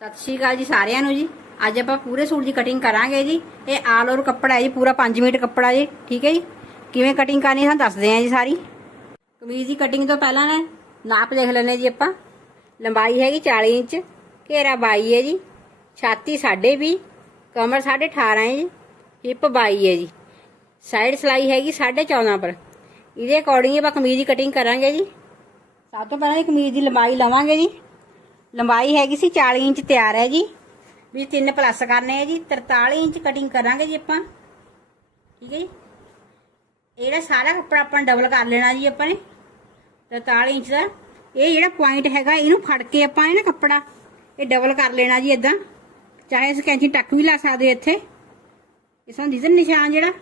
ਸਤਿ ਸ਼੍ਰੀ ਅਕਾਲ ਜੀ ਸਾਰਿਆਂ ਨੂੰ ਜੀ। ਅੱਜ ਆਪਾਂ ਪੂਰੇ ਸੂਟ ਦੀ ਕਟਿੰਗ ਕਰਾਂਗੇ ਜੀ। ਇਹ ਆਲ ਓਵਰ ਕੱਪੜਾ ਹੈ ਜੀ, ਪੂਰਾ 5 ਮੀਟਰ ਕੱਪੜਾ ਜੀ, ਠੀਕ ਹੈ ਜੀ? ਕਿਵੇਂ ਕਟਿੰਗ ਕਰਨੀ ਸਾਨੂੰ ਦੱਸਦੇ ਹਾਂ ਜੀ ਸਾਰੀ। ਕਮੀਜ਼ ਦੀ ਕਟਿੰਗ ਤੋਂ ਪਹਿਲਾਂ ਨਾ, ਨਾਪ ਦੇਖ ਲੈਣੇ ਜੀ ਆਪਾਂ। ਲੰਬਾਈ ਹੈਗੀ 40 ਇੰਚ, ਘੇਰਾ 22 ਹੈ ਜੀ, ਛਾਤੀ 2.5 ਕਮਰ 18.5 ਹੈ ਜੀ, ਹਿੱਪ 22 ਹੈ ਜੀ। ਸਾਈਡ ਸਲਾਈ ਹੈਗੀ 14.5 ਪਰ। ਇਹਦੇ ਅਕੋਰਡਿੰਗ ਆਪਾਂ ਕਮੀਜ਼ ਦੀ ਕਟਿੰਗ ਕਰਾਂਗੇ ਜੀ। ਸਭ ਤੋਂ ਪਹਿਲਾਂ ਇਹ ਕਮੀਜ਼ ਦੀ ਲੰਬਾਈ ਲਵਾਂਗੇ ਜੀ। ਲੰਬਾਈ ਹੈਗੀ ਸੀ 40 ਇੰਚ ਤਿਆਰ ਹੈ ਜੀ ਵੀ ਤਿੰਨ ਪਲੱਸ ਕਰਨੇ ਹੈ ਜੀ 43 ਇੰਚ ਕਟਿੰਗ ਕਰਾਂਗੇ ਜੀ ਆਪਾਂ। ਠੀਕ ਹੈ ਜੀ। ਇਹਦਾ ਸਾਰਾ ਕੱਪੜਾ ਆਪਾਂ ਡਬਲ ਕਰ ਲੈਣਾ ਜੀ ਆਪਾਂ ਨੇ। 43 ਇੰਚ ਦਾ। ਇਹ ਜਿਹੜਾ ਪੁਆਇੰਟ ਹੈਗਾ, ਇਹਨੂੰ ਫੜ ਕੇ ਆਪਾਂ ਇਹ ਨਾ ਕੱਪੜਾ, ਇਹ ਡਬਲ ਕਰ ਲੈਣਾ ਜੀ ਇਦਾਂ ਚਾਹੇ ਅਸੀਂ ਕੈਂਚੀ ਟੱਕ ਵੀ ਲਾ ਸਕਦੇ ਇੱਥੇ। ਇਸ ਨੂੰ ਦਿਸਣ ਨਿਸ਼ਾਨ ਜਿਹੜਾ।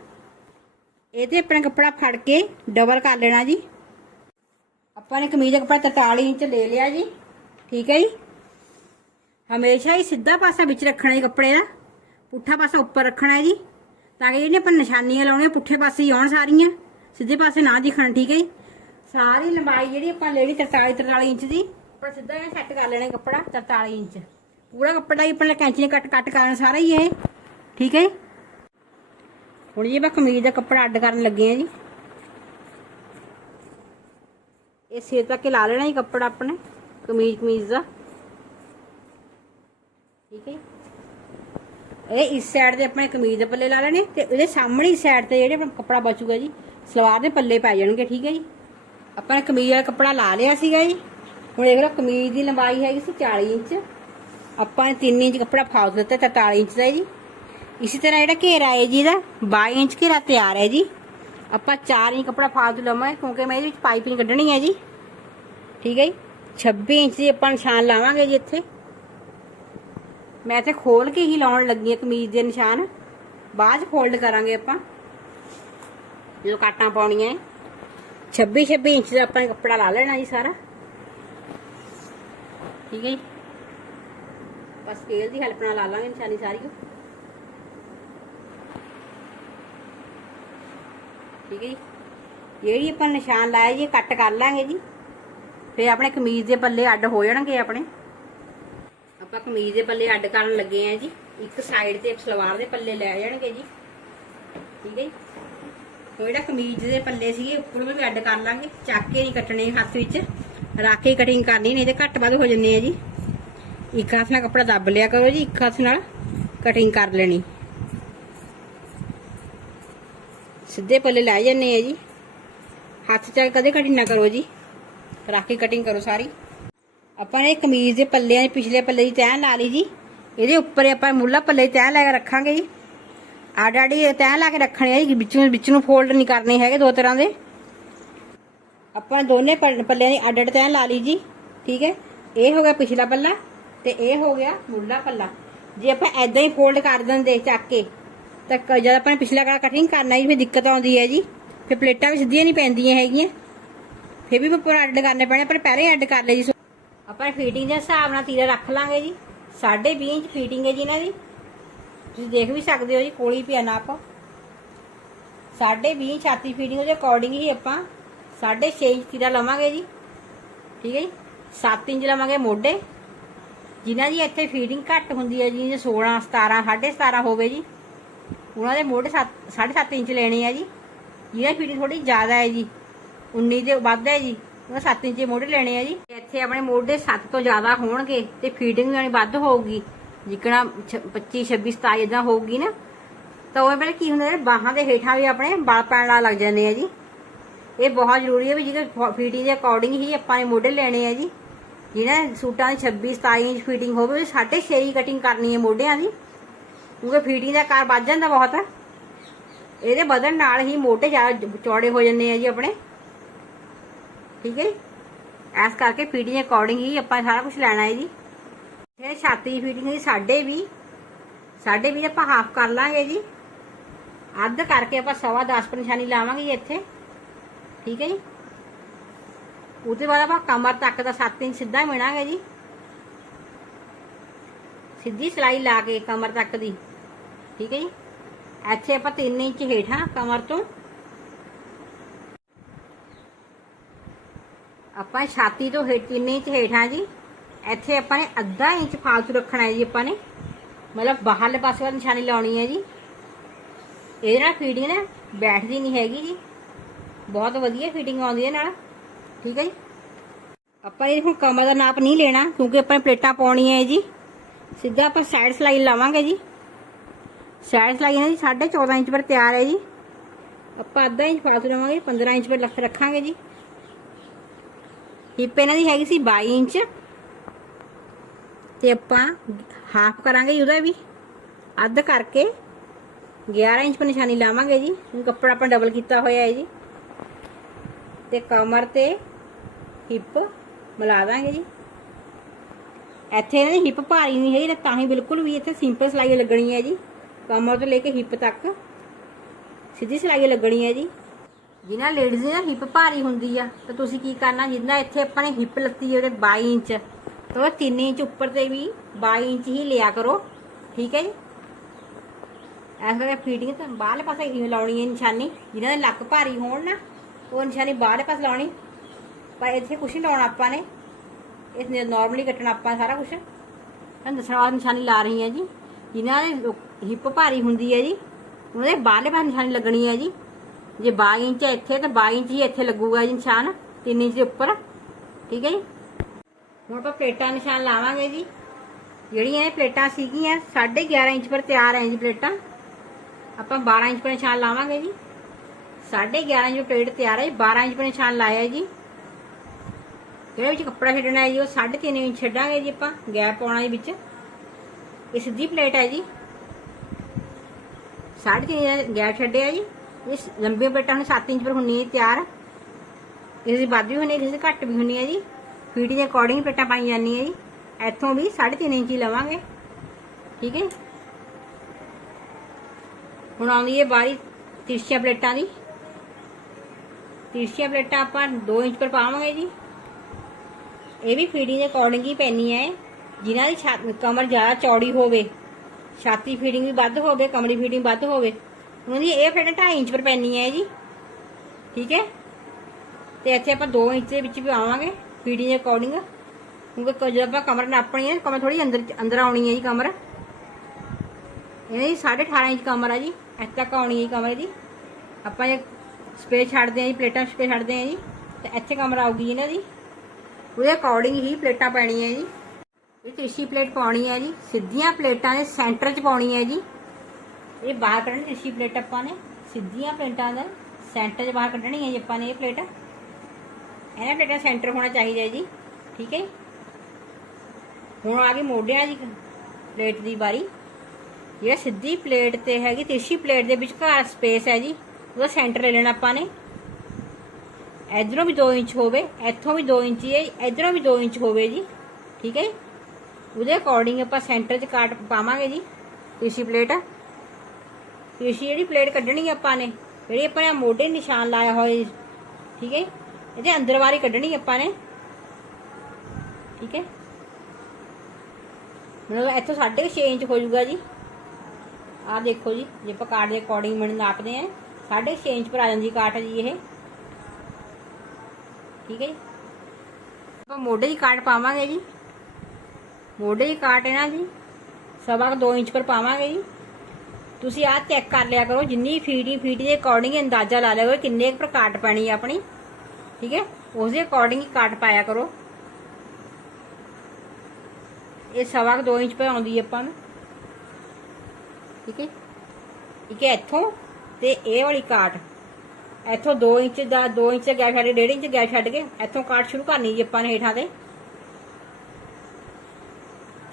ਇਹ ਤੇ ਆਪਣਾ ਕੱਪੜਾ ਫੜ ਕੇ ਡਬਲ ਕਰ ਲੈਣਾ ਜੀ। ਆਪਾਂ ਨੇ ਕਮੀਜ਼ ਦਾ ਕੱਪੜਾ 43 ਇੰਚ ਲੈ ਲਿਆ ਜੀ। ਠੀਕ ਹੈ ਜੀ? ਹਮੇਸ਼ਾ ਹੀ ਸਿੱਧਾ ਪਾਸਾ ਵਿੱਚ ਰੱਖਣਾ ਹੈ ਕੱਪੜੇ ਦਾ। ਪੁੱਠਾ ਪਾਸਾ ਉੱਪਰ ਰੱਖਣਾ ਹੈ ਜੀ। ਤਾਂ ਕਿ ਜਿਹੜੀਆਂ ਆਪਾਂ ਨਿਸ਼ਾਨੀਆਂ ਲਾਉਣੀਆਂ, ਪੁੱਠੇ ਪਾਸੇ ਹੀ ਆਉਣ ਸਾਰੀਆਂ। ਸਿੱਧੇ ਪਾਸੇ ਨਾ ਦਿਖਣ, ਠੀਕ ਹੈ ਜੀ? ਸਾਰੀ ਲੰਬਾਈ ਜਿਹੜੀ ਆਪਾਂ ਲੈਣੀ 43 43 ਇੰਚ ਦੀ, ਆਪਾਂ ਸਿੱਧਾ ਇਹ ਸੈੱਟ ਕਰ ਲੈਣਾ ਕੱਪੜਾ 43 ਇੰਚ। ਪੂਰਾ ਕੱਪੜਾ ਹੀ ਆਪਾਂ ਨੇ ਕੈਂਚੀ ਨੇ ਕੱਟ ਕੱਟ ਕਰਨ ਸਾਰਾ ਹੀ ਇਹ, ਠੀਕ ਹੈ ਜੀ? ਹੁਣ ਜੀ ਆਪਾਂ ਕਮੀਜ਼ ਦਾ ਕੱਪੜਾ ਅੱਡ ਕਰਨ ਲੱਗੇ ਆ ਜੀ। ਇਹ ਸਿਰ ਤੱਕ ਲਾ ਲੈਣਾ ਜੀ ਕੱਪੜਾ ਆਪਣੇ। ਕਮੀਜ਼ ਕਮੀਜ਼ ਦਾ। ਠੀਕ ਹੈ ਇਹ ਇਸ ਸਾਈਡ ਤੇ ਆਪਣੇ ਕਮੀਜ਼ ਦੇ ਪੱਲੇ ਲਾ ਲੈਣੇ ਤੇ ਇਹਦੇ ਸਾਹਮਣੀ ਸਾਈਡ ਤੇ ਜਿਹੜੇ ਆਪਣਾ ਕੱਪੜਾ ਬਚੂਗਾ ਜੀ, ਸਲਵਾਰ ਦੇ ਪੱਲੇ ਪੈ ਜਾਣਗੇ, ਠੀਕ ਹੈ ਜੀ। ਆਪਾਂ ਨੇ ਕਮੀਜ਼ ਵਾਲਾ ਕੱਪੜਾ ਲਾ ਲਿਆ ਸੀਗਾ ਜੀ। ਹੁਣ ਦੇਖ ਲਓ, ਕਮੀਜ਼ ਦੀ ਲੰਬਾਈ ਹੈਗੀ ਸੀ 40 ਇੰਚ। ਆਪਾਂ ਨੇ 3 ਇੰਚ ਕੱਪੜਾ ਫਾਲਤੂ ਦਿੱਤਾ 43 ਇੰਚ ਦਾ ਜੀ। ਇਸੇ ਤਰ੍ਹਾਂ ਜਿਹੜਾ ਘੇਰਾ ਹੈ ਜੀ, ਇਹਦਾ 22 ਇੰਚ ਘੇਰਾ ਤਿਆਰ ਹੈ ਜੀ। ਆਪਾਂ 4 ਇੰਚ ਕੱਪੜਾ ਫਾਲਤੂ ਲਵਾਂਗੇ, ਕਿਉਂਕਿ ਮੈਂ ਇਹਦੇ ਵਿੱਚ ਪਾਈਪਿੰਗ ਕੱਢਣੀ ਹੈ ਜੀ। ਠੀਕ ਹੈ ਜੀ। 26 ਇੰਚ ਦੀ ਆਪਾਂ ਨਿਸ਼ਾਨ ਲਾਵਾਂਗੇ ਜੀ ਇੱਥੇ। ਮੈਂ ਤੇ ਖੋਲ ਕੇ ਹੀ ਲਾਉਣ ਲੱਗੀ ਹਾਂ ਕਮੀਜ਼ ਦੇ ਨਿਸ਼ਾਨ। ਬਾਅਦ ਚ ਫੋਲਡ ਕਰਾਂਗੇ ਆਪਾਂ। ਜਦੋਂ ਕਾਟਾਂ ਪਾਉਣੀਆਂ ਹੈ 26 26 ਇੰਚ ਦਾ ਆਪਾਂ ਨੇ ਕੱਪੜਾ ਲਾ ਲੈਣਾ ਜੀ ਸਾਰਾ। ਠੀਕ ਹੈ ਜੀ। ਬਸ ਸਕੇਲ ਦੀ ਹੈਲਪ ਨਾਲ ਲਾ ਲਾਂਗੇ ਨਿਸ਼ਾਨੀ ਸਾਰੀ ਓ। ਠੀਕ ਹੈ ਜੀ। ਜਿਹੜੀ ਆਪਾਂ ਨਿਸ਼ਾਨ ਲਾਇਆ ਜੀ ਕੱਟ ਕਰ ਲਾਂਗੇ ਜੀ। ਫੇ ਆਪਣੇ ਕਮੀਜ਼ ਦੇ ਪੱਲੇ ਅੱਡ ਹੋ ਜਾਣਗੇ ਆਪਣੇ। ਆਪਾਂ ਕਮੀਜ਼ ਦੇ ਪੱਲੇ ਅੱਡ ਕਰਨ ਲੱਗੇ ਆ ਜੀ। ਇੱਕ ਸਾਈਡ ਤੇ ਸਲਵਾਰ ਦੇ ਪੱਲੇ ਲੈ ਜਾਣਗੇ ਜੀ। ਠੀਕ ਹੈ ਜੀ? ਉਹ ਜਿਹੜਾ ਕਮੀਜ਼ ਦੇ ਪੱਲੇ ਸੀਗੇ, ਉੱਪਰ ਵੀ ਅੱਡ ਕਰ ਲਾਂਗੇ। ਚੱਕ ਕੇ ਨਹੀਂ ਕੱਟਣੇ ਹੱਥ ਵਿੱਚ। ਰੱਖ ਕੇ ਕਟਿੰਗ ਕਰਨੀ, ਨਹੀਂ ਤੇ ਘੱਟ ਵੱਧ ਹੋ ਜੰਨੇ ਆ ਜੀ। ਇੱਕ ਹੱਥ ਨਾਲ ਕੱਪੜਾ ਦੱਬ ਲਿਆ ਕਰੋ ਜੀ, ਇੱਕ ਹੱਥ ਨਾਲ ਕਟਿੰਗ ਕਰ ਲੈਣੀ। ਸਿੱਧੇ ਪੱਲੇ ਲੈ ਜੰਨੇ ਆ ਜੀ। ਹੱਥ ਚ ਕਦੇ ਕਟਿੰਗ ਨਾ ਕਰੋ ਜੀ। ਰੱਖ ਕੇ ਕਟਿੰਗ ਕਰੋ ਸਾਰੀ। ਆਪਾਂ ਨੇ ਕਮੀਜ਼ ਦੇ ਪੱਲਿਆਂ ਦੇ ਪਿਛਲੇ ਪੱਲੇ ਦੀ ਤੈਅ ਲਾ ਲਈ ਜੀ। ਇਹਦੇ ਉੱਪਰ ਆਪਾਂ ਮੁੱਲਾ ਪੱਲੇ ਦੀ ਤੈਅ ਲਾ ਕੇ ਰੱਖਾਂਗੇ ਜੀ। ਆਡ ਆਡੀ ਤੈਅ ਲਾ ਕੇ ਰੱਖਣੇ ਆ ਜੀ, ਵਿੱਚ ਨੂੰ ਵਿੱਚ ਨੂੰ ਫੋਲਡ ਨਹੀਂ ਕਰਨੇ ਹੈਗੇ ਦੋ ਤਰ੍ਹਾਂ ਦੇ। ਆਪਾਂ ਦੋਨੇ ਪੱਲ- ਪੱਲਿਆਂ ਦੀ ਅੱਡ ਅੱਡ ਤੈਅ ਲਾ ਲਈ ਜੀ, ਠੀਕ ਹੈ? ਇਹ ਹੋ ਗਿਆ ਪਿਛਲਾ ਪੱਲਾ ਤੇ ਇਹ ਹੋ ਗਿਆ ਮੁੱਢਲਾ ਪੱਲਾ। ਜੇ ਆਪਾਂ ਐਦਾਂ ਹੀ ਫੋਲਡ ਕਰ ਦਿੰਦੇ ਚੱਕ ਕੇ, ਤਾਂ ਕ- ਜਦ ਆਪਾਂ ਨੇ ਪਿਛਲਾ ਕੜਾ ਕਟਿੰਗ ਕਰਨਾ ਜੀ, ਫਿਰ ਦਿੱਕਤ ਆਉਂਦੀ ਹੈ ਜੀ। ਫਿਰ ਪਲੇਟਾਂ ਵੀ ਸਿੱਧੀਆਂ ਨਹੀਂ ਪੈਂਦੀਆਂ ਹੈਗੀਆਂ। ਫਿਰ ਵੀ ਉੱਪਰ ਐਡ ਕਰਨੇ ਪੈਣੇ, ਪਰ ਪਹਿਲਾਂ ਐਡ ਕਰ ਲਏ ਜੀ। ਆਪਾਂ ਫੀਟਿੰਗ ਦੇ ਹਿਸਾਬ ਨਾਲ ਤੀਰਾ ਰੱਖ ਲਾਂਗੇ ਜੀ। 20 ਇੰਚ ਫੀਟਿੰਗ ਹੈ ਜੀ ਇਹਨਾਂ ਦੀ। ਤੁਸੀਂ ਦੇਖ ਵੀ ਸਕਦੇ ਹੋ ਜੀ, ਕੋਲੀ ਪਿਆ ਨਾਪ 20 ਛਾਤੀ ਫੀਟਿੰਗ ਦੇ ਅਕੋਰਡਿੰਗ ਹੀ ਆਪਾਂ 6.5 ਇੰਚ ਤੀਰਾ ਲਵਾਂਗੇ ਜੀ। ਠੀਕ ਹੈ ਜੀ? 7 ਇੰਚ ਲਵਾਂਗੇ ਮੋਢੇ। ਜਿਨ੍ਹਾਂ ਦੀ ਇੱਥੇ ਫੀਡਿੰਗ ਘੱਟ ਹੁੰਦੀ ਹੈ ਜੀ, ਜੇ 16 17 17.5 ਹੋਵੇ ਜੀ, ਉਹਨਾਂ ਦੇ ਮੋਢੇ 7.5 ਇੰਚ ਲੈਣੇ ਆ ਜੀ। ਜਿਹਨਾਂ ਦੀ ਫੀਡਿੰਗ ਥੋੜੀ ਜ਼ਿਆਦਾ ਹੈ ਜੀ। 19 ਦੇ ਵੱਧ ਹੈ ਜੀ। ਉਹਨਾਂ 7 ਇੰਚ ਮੋਢੇ ਲੈਣੇ ਆ ਜੀ। ਇੱਥੇ ਆਪਣੇ ਮੋਢੇ 7 ਤੋਂ ਜ਼ਿਆਦਾ ਹੋਣਗੇ ਤੇ ਫੀਡਿੰਗ ਵੀ ਵੱਧ ਹੋਊਗੀ। ਜਿਕਣਾ 25 26 27 ਇਦਾਂ ਹੋਊਗੀ ਨਾ। ਤਾਂ ਉਹ ਪਹਿਲਾਂ ਕੀ ਹੁੰਦਾ ਹੈ ਬਾਹਾਂ ਦੇ ਹੇਠਾਂ ਵੀ ਆਪਣੇ ਬਲ ਪੈਣ ਲੱਗ ਜਾਂਦੇ ਆ ਜੀ। ਇਹ ਬਹੁਤ ਜ਼ਰੂਰੀ ਹੈ ਵੀ ਜਿਹਦੇ ਫੀਟਿੰਗ ਦੇ ਅਕੋਰਡਿੰਗ ਹੀ ਆਪਾਂ ਨੇ ਮੋਢੇ ਲੈਣੇ ਆ ਜੀ। ਜਿਹੜਾ ਸੂਟਾਂ ਦੀ 26 27 ਇੰਚ ਫਿਟਿੰਗ ਹੋਵੇ ਉਹ 6.5 ਹੀ ਕਟਿੰਗ ਕਰਨੀ ਹੈ ਮੋਢਿਆਂ ਦੀ। ਕਿਉਂਕਿ ਫਿਟਿੰਗ ਦਾ ਕਾਰ ਵੱਧ ਜਾਂਦਾ ਬਹੁਤ। ਇਹਦੇ ਵਧਣ ਨਾਲ ਹੀ ਮੋਢੇ ਜ਼ਿਆਦਾ ਚੌੜੇ ਹੋ ਜਾਂਦੇ ਆ ਜੀ ਆਪਣੇ। ਠੀਕ ਹੈ ਐਸ ਕਰਕੇ ਫਿਟਿੰਗ ਅਕੋਰਡਿੰਗ ਹੀ ਆਪਾਂ ਸਾਰਾ ਕੁਝ ਲੈਣਾ ਹੈ ਜੀ। ਇਹ ਛਾਤੀ ਦੀ ਫਿਟਿੰਗ ਦੀ ਸਾਢੇ ਵੀ ਸਾਢੇ ਵੀ ਆਪਾਂ ਹਾਫ ਕਰ ਲਾਂਗੇ ਜੀ। ਅੱਧ ਕਰਕੇ ਆਪਾਂ ਸਵਾ 10 ਪਰ ਨਿਸ਼ਾਨੀ ਲਾਵਾਂਗੇ ਜੀ ਇੱਥੇ। ਠੀਕ ਹੈ ਜੀ? ਉਹਦੇ ਬਾਅਦ ਆਪਾਂ ਕਮਰ ਤੱਕ ਦਾ 7 ਇੰਚ ਸਿੱਧਾ ਮਿਣਾਂਗੇ ਜੀ। ਸਿੱਧੀ ਸਲਾਈ ਲਾ ਕੇ ਕਮਰ ਤੱਕ ਦੀ। ਠੀਕ ਹੈ ਜੀ? ਇੱਥੇ ਆਪਾਂ 3 ਇੰਚ ਹੇਠਾਂ ਕਮਰ ਤੋਂ ਆਪਾਂ ਛਾਤੀ ਤੋਂ ਹੇਠ 3 ਇੰਚ ਹੇਠਾਂ ਜੀ? ਇੱਥੇ ਆਪਾਂ ਨੇ ਅੱਧਾ ਇੰਚ ਫਾਲਤੂ ਰੱਖਣਾ ਹੈ ਜੀ ਆਪਾਂ ਨੇ। ਮਤਲਬ ਬਾਹਰਲੇ ਪਾਸੇ ਵੱਲ ਨਿਸ਼ਾਨੀ ਲਾਉਣੀ ਹੈ ਜੀ। ਇਹਦੇ ਨਾਲ ਫੀਡਿੰਗ ਨਾ ਬੈਠਦੀ ਨਹੀਂ ਹੈਗੀ ਜੀ। ਬਹੁਤ ਵਧੀਆ ਫਿਟਿੰਗ ਆਉਂਦੀ ਹੈ ਨਾਲ। ਠੀਕ ਹੈ ਜੀ? ਆਪਾਂ ਇਹ ਹੁਣ ਕਮਰ ਦਾ ਨਾਪ ਨਹੀਂ ਲੈਣਾ, ਕਿਉਂਕਿ ਆਪਾਂ ਨੇ ਪਲੇਟਾਂ ਪਾਉਣੀਆਂ ਹੈ ਜੀ। ਸਿੱਧਾ ਆਪਾਂ ਸਾਈਡ ਸਲਾਈ ਲਾਵਾਂਗੇ ਜੀ। ਸਾਈਡ ਸਲਾਈ ਇਹਨਾਂ ਦੀ 14.5 ਇੰਚ ਪਰ ਤਿਆਰ ਹੈ ਜੀ। ਆਪਾਂ ਅੱਧਾ ਇੰਚ ਫਾਲਤੂ ਲਵਾਂਗੇ 15 ਇੰਚ ਪਰ ਰੱਖਾਂਗੇ ਜੀ। ਹਿੱਪ ਇਹਨਾਂ ਦੀ ਹੈਗੀ ਸੀ 22 ਇੰਚ। ਤੇ ਆਪਾਂ ਹਾਫ ਕਰਾਂਗੇ ਜੀ ਉਹਦਾ ਵੀ। ਅੱਧ ਕਰਕੇ 11 ਇੰਚ ਪਰ ਨਿਸ਼ਾਨੀ ਲਾਵਾਂਗੇ ਜੀ। ਕੱਪੜਾ ਆਪਾਂ ਡਬਲ ਕੀਤਾ ਹੋਇਆ ਹੈ ਜੀ। ਤੇ ਕਮਰ ਤੇ ਹਿੱਪ ਮਿਲਾ ਦਾਂਗੇ ਜੀ। ਇੱਥੇ ਇਹਨਾਂ ਦੀ ਹਿੱਪ ਭਾਰੀ ਨਹੀਂ ਹੈਗੀ ਤਾਂ ਹੀ ਬਿਲਕੁਲ ਵੀ ਇੱਥੇ ਸਿੰਪਲ ਸਿਲਾਈ ਲੱਗਣੀ ਹੈ ਜੀ। ਕਮਰ ਤੋਂ ਲੈ ਕੇ ਹਿੱਪ ਤੱਕ ਸਿੱਧੀ ਸਿਲਾਈ ਲੱਗਣੀ ਹੈ ਜੀ। ਜਿਨ੍ਹਾਂ ਲੇਡੀਜ਼ ਦੀ ਨਾ ਹਿੱਪ ਭਾਰੀ ਹੁੰਦੀ ਆ, ਤਾਂ ਤੁਸੀਂ ਕੀ ਕਰਨਾ, ਜਿੰਨਾ ਇੱਥੇ ਆਪਾਂ ਨੇ ਹਿੱਪ ਲੱਤੀ ਜਿਹੜੇ 22 ਇੰਚ, ਤਾਂ 3 ਇੰਚ ਉੱਪਰ ਤੇ ਵੀ 22 ਇੰਚ ਹੀ ਲਿਆ ਕਰੋ, ਠੀਕ ਹੈ ਜੀ? ਐਸ ਕਰਕੇ ਫੀਟਿੰਗ ਤਾਂ ਬਾਹਰਲੇ ਪਾਸੇ ਹੀ ਲਾਉਣੀ ਹੈ ਨਿਸ਼ਾਨੀ, ਜਿਨ੍ਹਾਂ ਦੇ ਲੱਕ ਭਾਰੀ ਹੋਣ ਨਾ, ਉਹ ਨਿਸ਼ਾਨੀ ਬਾਹਰਲੇ ਪਾਸੇ ਲਾਉਣੀ, ਪਰ ਇੱਥੇ ਕੁਛ ਨਹੀਂ ਲਾਉਣਾ ਆਪਾਂ ਨੇ ਇਸ ਨੇ ਨਾਰਮਲੀ ਕੱਟਣਾ ਆਪਾਂ ਸਾਰਾ ਕੁਝ ਤੁਹਾਨੂੰ ਦੱਸਣਾ ਵਾਸਤੇ ਨਿਸ਼ਾਨੀ ਲਾ ਰਹੀ ਹਾਂ ਜੀ, ਜਿਨ੍ਹਾਂ ਦੇ ਹਿੱਪ ਭਾਰੀ ਹੁੰਦੀ ਹੈ ਜੀ, ਉਹਦੇ ਬਾਹਰਲੇ ਪਾਸੇ ਨਿਸ਼ਾਨੀ ਲੱਗਣੀ ਹੈ ਜੀ। ਜੇ 22 ਇੰਚ ਹੈ ਇੱਥੇ, ਤਾਂ 22 ਇੰਚ ਹੀ ਇੱਥੇ ਲੱਗੂਗਾ ਜੀ ਨਿਸ਼ਾਨ 3 ਇੰਚ ਦੇ ਉੱਪਰ। ਠੀਕ ਹੈ ਜੀ? ਹੁਣ ਆਪਾਂ ਪਲੇਟਾਂ ਨਿਸ਼ਾਨ ਲਾਵਾਂਗੇ ਜੀ। ਜਿਹੜੀਆਂ ਇਹ ਪਲੇਟਾਂ ਸੀਗੀਆਂ 11.5 ਇੰਚ ਪਰ ਤਿਆਰ ਹੈ ਜੀ ਪਲੇਟਾਂ। ਆਪਾਂ 12 ਇੰਚ ਪਰ ਨਿਸ਼ਾਨ ਲਾਵਾਂਗੇ ਜੀ। 11.5 ਇੰਚ ਪਲੇਟ ਤਿਆਰ ਹੈ ਜੀ 12 ਇੰਚ ਪਰ ਨਿਸ਼ਾਨ ਲਾਇਆ ਜੀ। ਜਿਹੜੇ ਵਿੱਚ ਕੱਪੜਾ ਛੱਡਣਾ ਹੈ ਜੀ, ਉਹ 3.5 ਇੰਚ ਛੱਡਾਂਗੇ ਜੀ ਆਪਾਂ, ਗੈਪ ਪਾਉਣਾ ਜੀ ਵਿੱਚ। ਇਹ ਸਿੱਧੀ ਪਲੇਟ ਹੈ ਜੀ। 3.5 ਇੰਚ ਗੈਪ ਛੱਡਿਆ ਜੀ। ਇਸ ਲੰਬੀਆਂ ਪਲੇਟਾਂ ਹੁਣ 7 ਇੰਚ ਪਰ ਹੁੰਨੀ ਹੈ ਤਿਆਰ। ਇਸ ਦੀ ਵੱਧ ਵੀ ਹੁੰਨੀ ਹੈ ਕਿਸੇ ਦੀ ਘੱਟ ਵੀ ਹੁੰਨੀ ਹੈ ਜੀ। ਫੀਟ ਦੇ ਅਕੋਰਡਿੰਗ ਪਲੇਟਾਂ ਪਾਈ ਜਾਂਦੀ ਹੈ ਜੀ। ਇੱਥੋਂ ਵੀ 3.5 ਇੰਚ ਲਵਾਂਗੇ। ਠੀਕ ਹੈ ਹੁਣ ਆਉਂਦੀ ਹੈ ਬਾਰੀ ਤਿਰਛੀਆਂ ਪਲੇਟਾਂ ਦੀ। ਤਿਰਛੀਆਂ ਪਲੇਟਾਂ ਆਪਾਂ 2 ਇੰਚ ਪਰ ਪਾਵਾਂਗੇ ਜੀ। ਇਹ ਵੀ ਫੀਡਿੰਗ ਦੇ ਅਕੋਰਡਿੰਗ ਹੀ ਪੈਣੀ ਹੈ। ਜਿਨ੍ਹਾਂ ਦੀ ਛਾ- ਕਮਰ ਜ਼ਿਆਦਾ ਚੌੜੀ ਹੋਵੇ, ਛਾਤੀ ਫੀਡਿੰਗ ਵੀ ਵੱਧ ਹੋਵੇ, ਕਮਰੀ ਫੀਡਿੰਗ ਵੱਧ ਹੋਵੇ ਉਹਨਾਂ ਦੀ ਇਹ ਪਲੇਟ 2.5 ਇੰਚ ਪਰ ਪੈਣੀ ਹੈ ਜੀ। ਠੀਕ ਹੈ? ਤੇ ਇੱਥੇ ਆਪਾਂ 2 ਇੰਚ ਦੇ ਵਿੱਚ ਵੀ ਆਵਾਂਗੇ ਫੀਡਿੰਗ ਦੇ ਅਕੋਰਡਿੰਗ ਕਿਉਂਕਿ ਜਦੋਂ ਆਪਾਂ ਕਮਰ ਨਾਪਣੀ ਹੈ, ਕਮਰ ਥੋੜੀ ਅੰਦਰ ਅੰਦਰ ਆਉਣੀ ਹੈ ਜੀ ਕਮਰ। ਇਹਦੀ 18.5 ਇੰਚ ਕਮਰ ਹੈ ਜੀ, ਇੱਥੇ ਤੱਕ ਆਉਣੀ ਹੈ ਜੀ ਕਮਰ ਦੀ ਆਪਾਂ ਇਹ ਸਪੇਸ ਛੱਡਦੇ ਹਾਂ ਜੀ, ਪਲੇਟਾਂ ਸਪੇਸ ਛੱਡਦੇ ਹਾਂ ਜੀ, ਤੇ ਇੱਥੇ ਕਮਰ ਆਊਗੀ ਇਹਨਾਂ ਦੀ। ਉਹਦੇ ਅਕੋਰਡਿੰਗ ਹੀ ਪਲੇਟਾਂ ਪੈਣੀਆਂ ਜੀ। ਇਹ ਤਿਰਛੀ ਪਲੇਟ ਪਾਉਣੀ ਹੈ ਜੀ, ਸਿੱਧੀਆਂ ਪਲੇਟਾਂ ਦੇ ਸੈਂਟਰ 'ਚ ਪਾਉਣੀ ਹੈ ਜੀ। ਇਹ ਬਾਹਰ ਕੱਢਣੀ ਤਿਰਛੀ ਪਲੇਟ ਆਪਾਂ ਨੇ, ਸਿੱਧੀਆਂ ਪਲੇਟਾਂ ਦਾ ਸੈਂਟਰ 'ਚ ਬਾਹਰ ਕੱਢਣੀ ਹੈ ਜੀ ਆਪਾਂ ਨੇ ਇਹ ਪਲੇਟ। ਇਹਨਾਂ ਪਲੇਟਾਂ ਸੈਂਟਰ ਹੋਣਾ ਚਾਹੀਦਾ ਹੈ ਜੀ, ਠੀਕ ਹੈ ਹੁਣ ਆ ਗਈ ਮੋਢਿਆਂ ਦੀ ਪਲੇਟ ਦੀ ਵਾਰੀ। ਜਿਹੜਾ ਸਿੱਧੀ ਪਲੇਟ ਤੇ ਹੈਗੀ ਤਿਰਛੀ ਪਲੇਟ ਦੇ ਵਿਚਕਾਰ ਸਪੇਸ ਹੈ ਜੀ, ਉਹਦਾ ਸੈਂਟਰ ਲੈ ਲੈਣਾ ਆਪਾਂ ਨੇ। ਇਧਰੋਂ ਵੀ 2 ਇੰਚ ਹੋਵੇ, ਇੱਥੋਂ ਵੀ 2 ਇੰਚ ਹੀ ਹੈ ਇਧਰੋਂ ਵੀ 2 ਇੰਚ ਹੋਵੇ ਜੀ, ਠੀਕ ਹੈ ਉਹਦੇ ਅਕੋਰਡਿੰਗ ਆਪਾਂ ਸੈਂਟਰ 'ਚ ਕਾਟ ਪਾਵਾਂਗੇ ਜੀ ਤਿਰਛੀ ਪਲੇਟ। ਤਿਰਛੀ ਜਿਹੜੀ ਪਲੇਟ ਕੱਢਣੀ ਆਪਾਂ ਨੇ, ਜਿਹੜੀ ਆਪਾਂ ਨੇ ਮੋਢੇ ਨਿਸ਼ਾਨ ਲਾਇਆ ਹੋਇਆ ਠੀਕ ਹੈ? ਇਹਦੇ ਅੰਦਰ ਵਾਰੀ ਕੱਢਣੀ ਆਪਾਂ ਨੇ। ਠੀਕ ਹੈ? ਮਤਲਬ ਇੱਥੋਂ 6.5 ਇੰਚ ਹੋ ਜਾਊਗਾ ਜੀ। ਆਹ ਦੇਖੋ ਜੀ, ਜੇ ਆਪਾਂ ਕਾਟ ਦੇ ਅਕੋਰਡਿੰਗ ਮਣ ਨਾਪਦੇ ਆ 6.5 ਇੰਚ ਪਰ ਆ ਜਾਂਦੀ ਕਾਟ ਜੀ ਇਹ। ਠੀਕ ਹੈ ਜੀ? ਆਪਾਂ ਮੋਢੇ ਦੀ ਕਾਟ ਪਾਵਾਂਗੇ ਜੀ। ਮੋਢੇ ਦੀ ਕਾਟ ਹੈ ਨਾ ਜੀ, ਸਵਾ ਕੁ 2 ਇੰਚ ਪਰ ਪਾਵਾਂਗੇ ਜੀ। ਤੁਸੀਂ ਆਹ ਚੈੱਕ ਕਰ ਲਿਆ ਕਰੋ, ਜਿੰਨੀ ਫੀਟੀ ਫੀਟੀ ਦੇ ਅਕੋਰਡਿੰਗ ਅੰਦਾਜ਼ਾ ਲਾ ਲਿਆ ਕਰੋ, ਕਿੰਨੇ ਕੁ ਕਾਟ ਪੈਣੀ ਆਪਣੀ। ਠੀਕ ਹੈ? ਉਸ ਦੇ ਅਕੋਰਡਿੰਗ ਹੀ ਕਾਟ ਪਾਇਆ ਕਰੋ। ਇਹ ਸਵਾ ਕੁ 2 ਇੰਚ ਪਰ ਆਉਂਦੀ ਆਪਾਂ ਨੂੰ। ਠੀਕ ਹੈ? ਠੀਕ ਹੈ, ਇੱਥੋਂ ਤੇ ਇਹ ਵਾਲੀ ਕਾਟ। ਇੱਥੋਂ 2 ਇੰਚ ਦਾ 2 ਇੰਚ ਦਾ ਗੈਪ ਛੱਡ ਕੇ 1.5 ਇੰਚ ਗੈਪ ਛੱਡ ਕੇ ਇੱਥੋਂ ਕਾਟ ਸ਼ੁਰੂ ਕਰਨੀ ਜੀ ਆਪਾਂ ਨੇ ਹੇਠਾਂ ਤੇ।